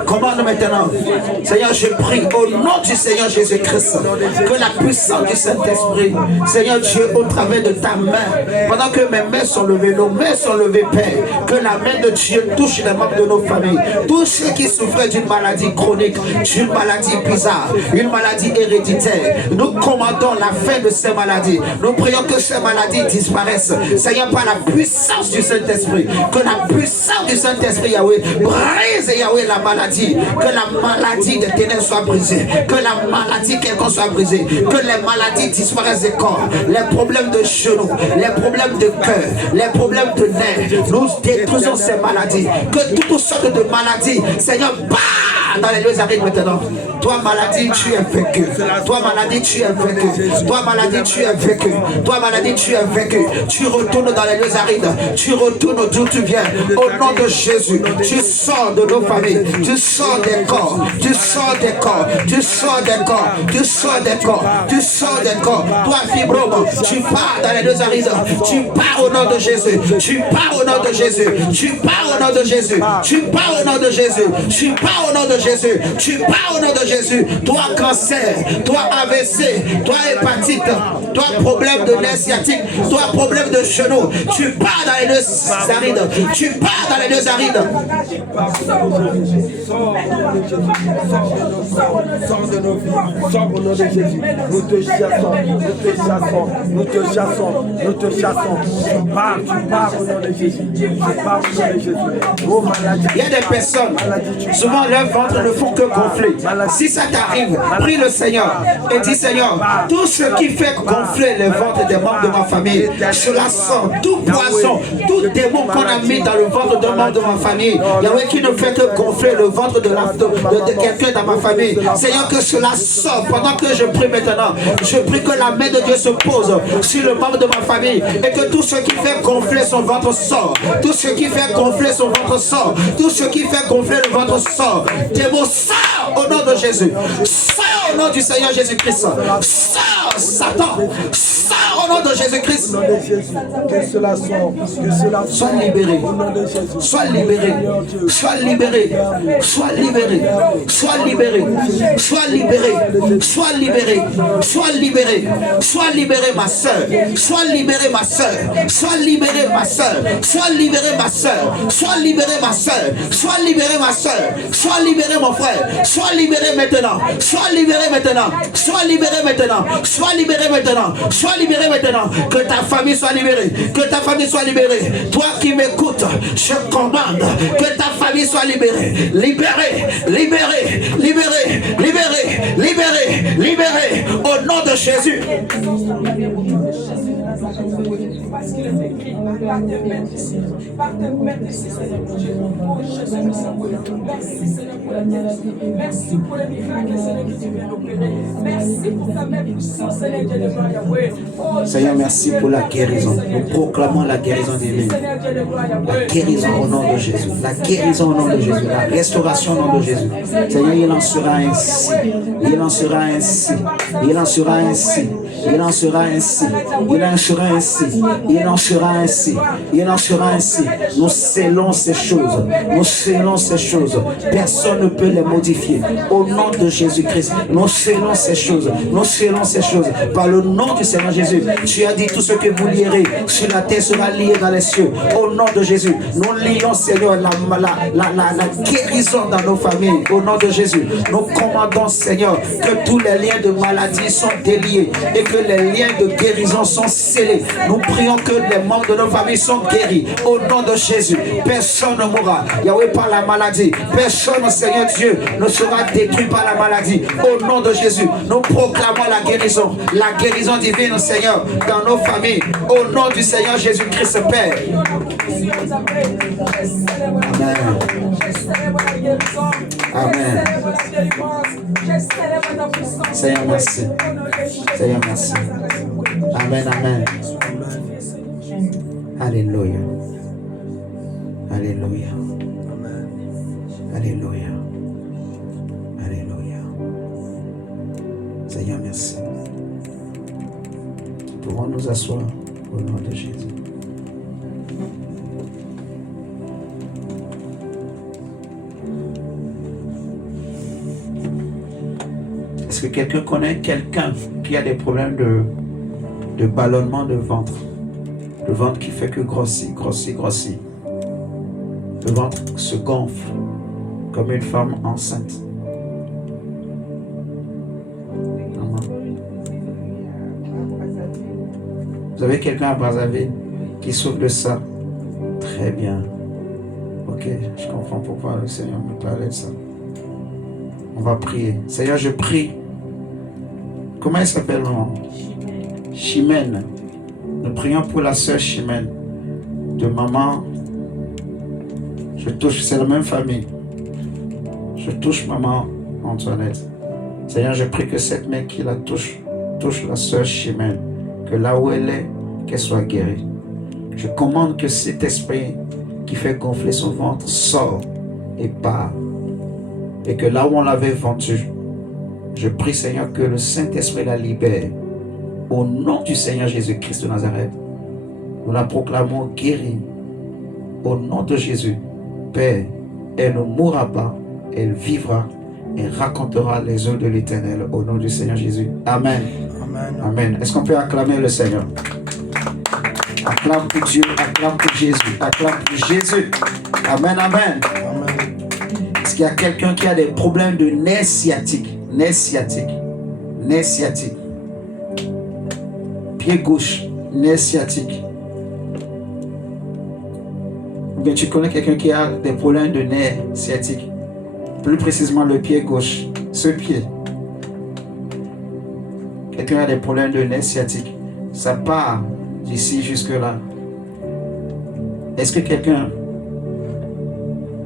Commande maintenant. Seigneur, je prie au nom du Seigneur Jésus-Christ que la puissance du Saint-Esprit, Seigneur Dieu, au travers de ta main, pendant que mes mains sont levées, nos mains sont levées, Père, que la main de Dieu touche les membres de nos familles, tous ceux qui souffraient d'une maladie chronique, d'une maladie bizarre, une maladie héréditaire. Nous commandons la fin de ces maladies. Nous prions que ces maladies disparaissent. Seigneur, par la puissance du Saint-Esprit, que la puissance du Saint-Esprit, Yahweh, brise, Yahweh, la maladie, que la maladie des ténèbres soit brisée, que la maladie quelconque soit brisée, que les maladies disparaissent des corps, les problèmes de genoux, les problèmes de cœur, les problèmes de nerfs. Nous détruisons ces maladies, que toutes sortes de maladies, Seigneur, dans les lieux arides maintenant. Toi, maladie, tu es vaincu. Toi, maladie, tu es vaincu. Toi, maladie, tu es vaincu. Toi, maladie, tu es vaincu. Tu retournes dans les lieux arides. Tu retournes d'où tu viens. Au nom de Jésus, tu sors de nos familles. Tu sors des corps. Tu sors des corps. Tu sors des corps. Tu sors des corps. Tu sors des corps. Toi, fibrome, tu pars dans les lieux arides. Tu pars au nom de Jésus. Tu pars au nom de Jésus. Tu pars au nom de Jésus. Tu pars au nom de Jésus. Tu pars au nom de Jésus. Tu pars au nom de Jésus. Toi, cancer. Toi, AVC. Toi, hépatite. Toi, problème de nerf sciatique. Toi, problème de genou. Tu pars dans les lieux arides. Tu pars dans les lieux arides. Sors de nos vies. Sors au nom de Jésus. Nous te chassons. Nous te chassons. Nous te chassons. Nous te chassons. Tu pars au nom de Jésus. Tu pars au nom de Jésus. Oh, maladie. Il y a des personnes, souvent leurs ventres ne font que gonfler. Si ça t'arrive, prie le Seigneur et dis, Seigneur, tout ce qui fait gonfler les ventres des membres de ma famille, cela sort, tout poison, tout démon qu'on a mis dans le ventre d'un membre de ma famille, Yahweh, qui ne fait que gonfler le ventre de quelqu'un dans ma famille. Seigneur, que cela sort. Pendant que je prie maintenant, je prie que la main de Dieu se pose sur le membre de ma famille et que tout ce qui fait gonfler son ventre sort. Tout ce qui fait gonfler son ventre sort. Tout ce qui fait gonfler le ventre sort. Démon, sort au nom de Jésus. Sors au nom du Seigneur Jésus-Christ. Sors, Satan. Sors Au nom de Jésus-Christ. Au nom de Jésus. Que cela soit. Sois libéré. Sois libéré. Sois libéré. Sois libéré. Sois libéré. Sois libéré. Sois libéré. Sois libéré. Sois libéré, ma soeur. Sois libéré, ma soeur. Sois libéré, ma soeur. Sois libéré, ma soeur. Sois libéré, ma soeur. Sois libéré, ma soeur. Sois libéré, mon frère. Sois libéré maintenant. Sois libéré maintenant. Sois libéré maintenant. Sois libéré maintenant. Sois libéré maintenant. Que ta famille soit libérée. Que ta famille soit libérée. Toi qui m'écoutes, je commande que ta famille soit libérée. Libérée. Libérée. Libérée. Libérée. Libérée. Libérée. Au nom de Jésus. Parce qu'il est écrit, pas te mettre ici, pas te mettre ici, Seigneur mon Dieu. Oh Jésus, merci Seigneur pour la guérison, merci pour les miracles, Seigneur, que tu viens opérer. Merci pour ta main puissante, Seigneur Dieu de gloire, Yahweh. Seigneur, merci pour la guérison. Nous proclamons la guérison divine. La guérison au nom de Jésus. La guérison au nom de Jésus. La restauration au nom de Jésus. Seigneur, il en sera ainsi. Il en sera ainsi. Il en sera ainsi. Il en sera ainsi. Il en sera ainsi. Il en sera ainsi. Il en sera ainsi. Nous scellons ces choses. Nous scellons ces choses. Personne ne peut les modifier. Au nom de Jésus-Christ, nous scellons ces choses. Nous scellons ces choses. Par le nom du Seigneur Jésus, tu as dit tout ce que vous lierez sur la terre sera lié dans les cieux. Au nom de Jésus, nous lions, Seigneur, la guérison dans nos familles. Au nom de Jésus, nous commandons, Seigneur, que tous les liens de maladie sont déliés et que les liens de guérison sont scellés. Nous prions que les membres de nos familles sont guéris. Au nom de Jésus, personne ne mourra. Yahweh, par la maladie. Personne, Seigneur Dieu, ne sera détruit par la maladie. Au nom de Jésus, nous proclamons la guérison divine, Seigneur, dans nos familles. Au nom du Seigneur Jésus-Christ, Père. Amen. Amen. Seigneur, merci. Seigneur, merci. Amen, amen. Alléluia. Alléluia. Alléluia. Alléluia. Seigneur, merci. Nous pouvons nous asseoir au nom de Jésus. Est-ce que quelqu'un connaît quelqu'un qui a des problèmes de ballonnement de ventre? Le ventre qui fait que grossit. Le ventre se gonfle comme une femme enceinte. Vous avez quelqu'un à Brazzaville qui souffre de ça? Très bien. Ok, je comprends pourquoi le Seigneur me parlait de ça. On va prier. Seigneur, je prie. Comment elle s'appelle, maman? Chimène. Nous prions pour la sœur Chimène. De maman. Je touche, c'est la même famille. Je touche maman Antoinette. Seigneur, je prie que cette main qui la touche la sœur Chimène. Que là où elle est, qu'elle soit guérie. Je commande que cet esprit qui fait gonfler son ventre sort et part. Et que là où on l'avait vendu, je prie, Seigneur, que le Saint-Esprit la libère. Au nom du Seigneur Jésus-Christ de Nazareth, nous la proclamons guérie. Au nom de Jésus, Père, elle ne mourra pas, elle vivra et racontera les œuvres de l'Éternel. Au nom du Seigneur Jésus. Amen. Amen. Amen. Est-ce qu'on peut acclamer le Seigneur? Acclame pour Dieu, acclame pour Jésus, acclame pour Jésus. Amen, amen. Est-ce qu'il y a quelqu'un qui a des problèmes de nerfs sciatiques? Nerfs sciatiques. Nerfs sciatiques. Pied gauche, nerf sciatique. Ou bien tu connais quelqu'un qui a des problèmes de nerfs sciatiques. Plus précisément le pied gauche. Ce pied. Quelqu'un a des problèmes de nerfs sciatiques. Ça part d'ici jusque là. Est-ce que quelqu'un...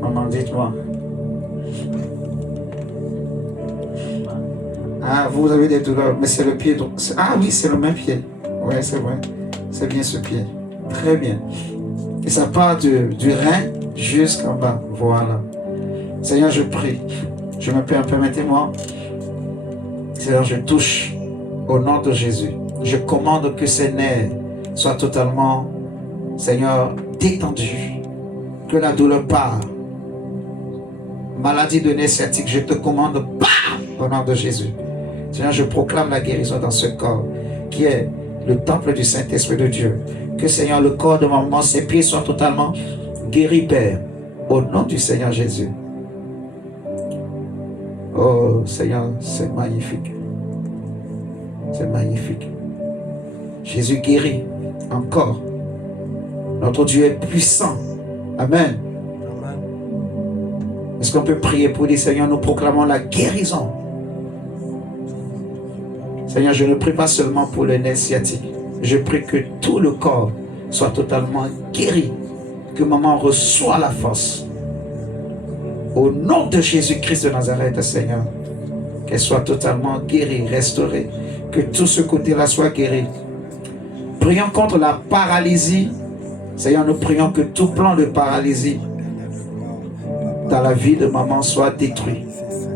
Maman, dites-moi. Ah, vous avez des douleurs, mais c'est le pied droit. Ah oui, c'est le même pied. Oui, c'est vrai. C'est bien ce pied. Très bien. Et ça part du rein jusqu'en bas. Voilà. Seigneur, je prie. Je me permettez-moi. Seigneur, je touche au nom de Jésus. Je commande que ces nerfs soient totalement, Seigneur, détendus. Que la douleur part. Maladie de nerfs sciatiques, je te commande, part au nom de Jésus. Seigneur, je proclame la guérison dans ce corps qui est le temple du Saint-Esprit de Dieu. Que, Seigneur, le corps de maman, ses pieds soient totalement guéris, Père, au nom du Seigneur Jésus. Oh, Seigneur, c'est magnifique. C'est magnifique. Jésus guérit encore. Notre Dieu est puissant. Amen. Est-ce qu'on peut prier pour dire, Seigneur, nous proclamons la guérison. Seigneur, je ne prie pas seulement pour le nerf sciatique. Je prie que tout le corps soit totalement guéri. Que maman reçoive la force. Au nom de Jésus-Christ de Nazareth, Seigneur, qu'elle soit totalement guérie, restaurée. Que tout ce côté-là soit guéri. Prions contre la paralysie. Seigneur, nous prions que tout plan de paralysie dans la vie de maman soit détruit.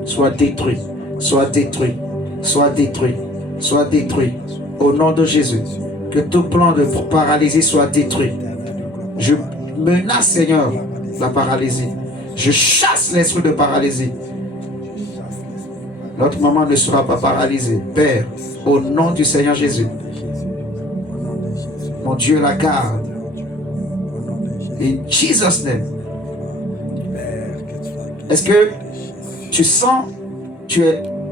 Soit détruit. Soit détruit. Soit détruit. Soit détruit. Au nom de Jésus. Que tout plan de paralysie soit détruit. Je menace, Seigneur, la paralysie. Je chasse l'esprit de paralysie. Notre maman ne sera pas paralysée. Père, au nom du Seigneur Jésus. Mon Dieu la garde. In Jesus' name. Est-ce que tu sens,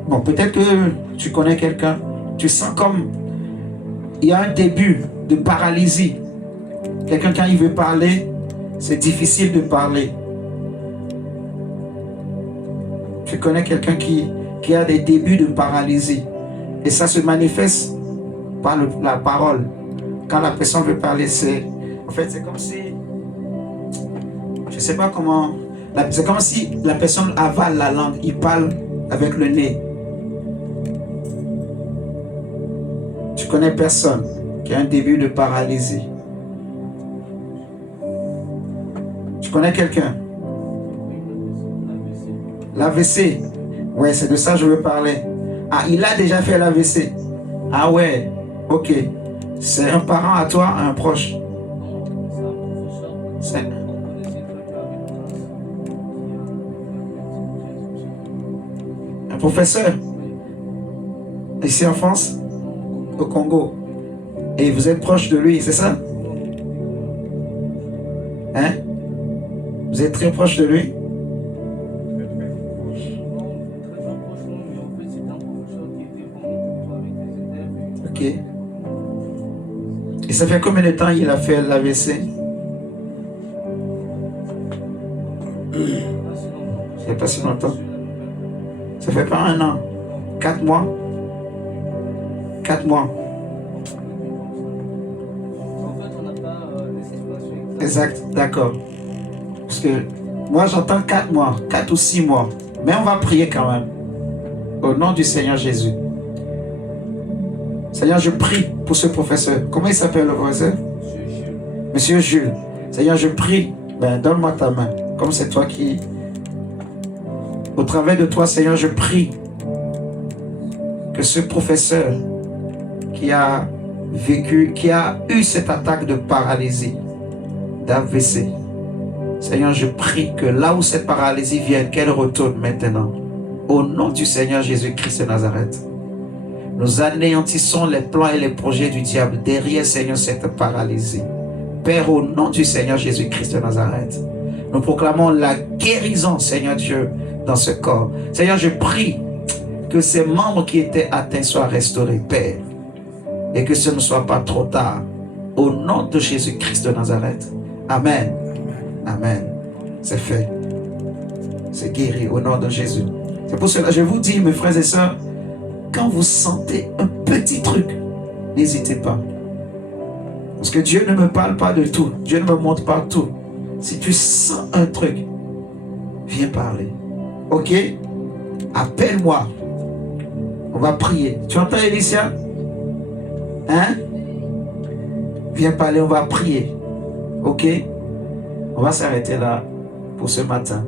bon, peut-être que tu connais quelqu'un, tu sens comme il y a un début de paralysie. Quelqu'un, quand il veut parler, c'est difficile de parler. Tu connais quelqu'un qui a des débuts de paralysie. Et ça se manifeste par la parole. Quand la personne veut parler, c'est comme si, je ne sais pas comment, c'est comme si la personne avale la langue, il parle avec le nez. Tu connais personne qui a un début de paralysie. Tu connais quelqu'un? L'AVC. Ouais, c'est de ça que je veux parler. Ah, il a déjà fait l'AVC. Ah ouais, ok. C'est un parent à toi, un proche? C'est... un professeur? Ici en France? Au Congo? Et vous êtes proche de lui, c'est ça? Hein? Vous êtes très proche de lui? Ok. Et ça fait combien de temps il a fait l'AVC? Ça fait pas si longtemps. Ça fait pas 1 an. 4 mois. 4 mois. Exact, d'accord. Parce que moi j'entends 4 mois, 4 ou 6 mois. Mais on va prier quand même. Au nom du Seigneur Jésus. Seigneur, je prie pour ce professeur. Comment il s'appelle le professeur? Monsieur Jules. Seigneur, je prie. Donne-moi ta main. Comme c'est toi qui... Au travers de toi, Seigneur, je prie que ce professeur qui a vécu, qui a eu cette attaque de paralysie, d'AVC, Seigneur, je prie que là où cette paralysie vient, qu'elle retourne maintenant. Au nom du Seigneur Jésus-Christ de Nazareth. Nous anéantissons les plans et les projets du diable derrière, Seigneur, cette paralysie. Père, au nom du Seigneur Jésus-Christ de Nazareth, nous proclamons la guérison, Seigneur Dieu, dans ce corps. Seigneur, je prie que ces membres qui étaient atteints soient restaurés, Père, et que ce ne soit pas trop tard. Au nom de Jésus-Christ de Nazareth. Amen. Amen. C'est fait. C'est guéri au nom de Jésus. C'est pour cela que je vous dis, mes frères et sœurs, quand vous sentez un petit truc, n'hésitez pas. Parce que Dieu ne me parle pas de tout. Dieu ne me montre pas tout. Si tu sens un truc, viens parler. Ok? Appelle-moi. On va prier. Tu entends, Élicia? Hein? Viens parler, on va prier. Ok? On va s'arrêter là pour ce matin.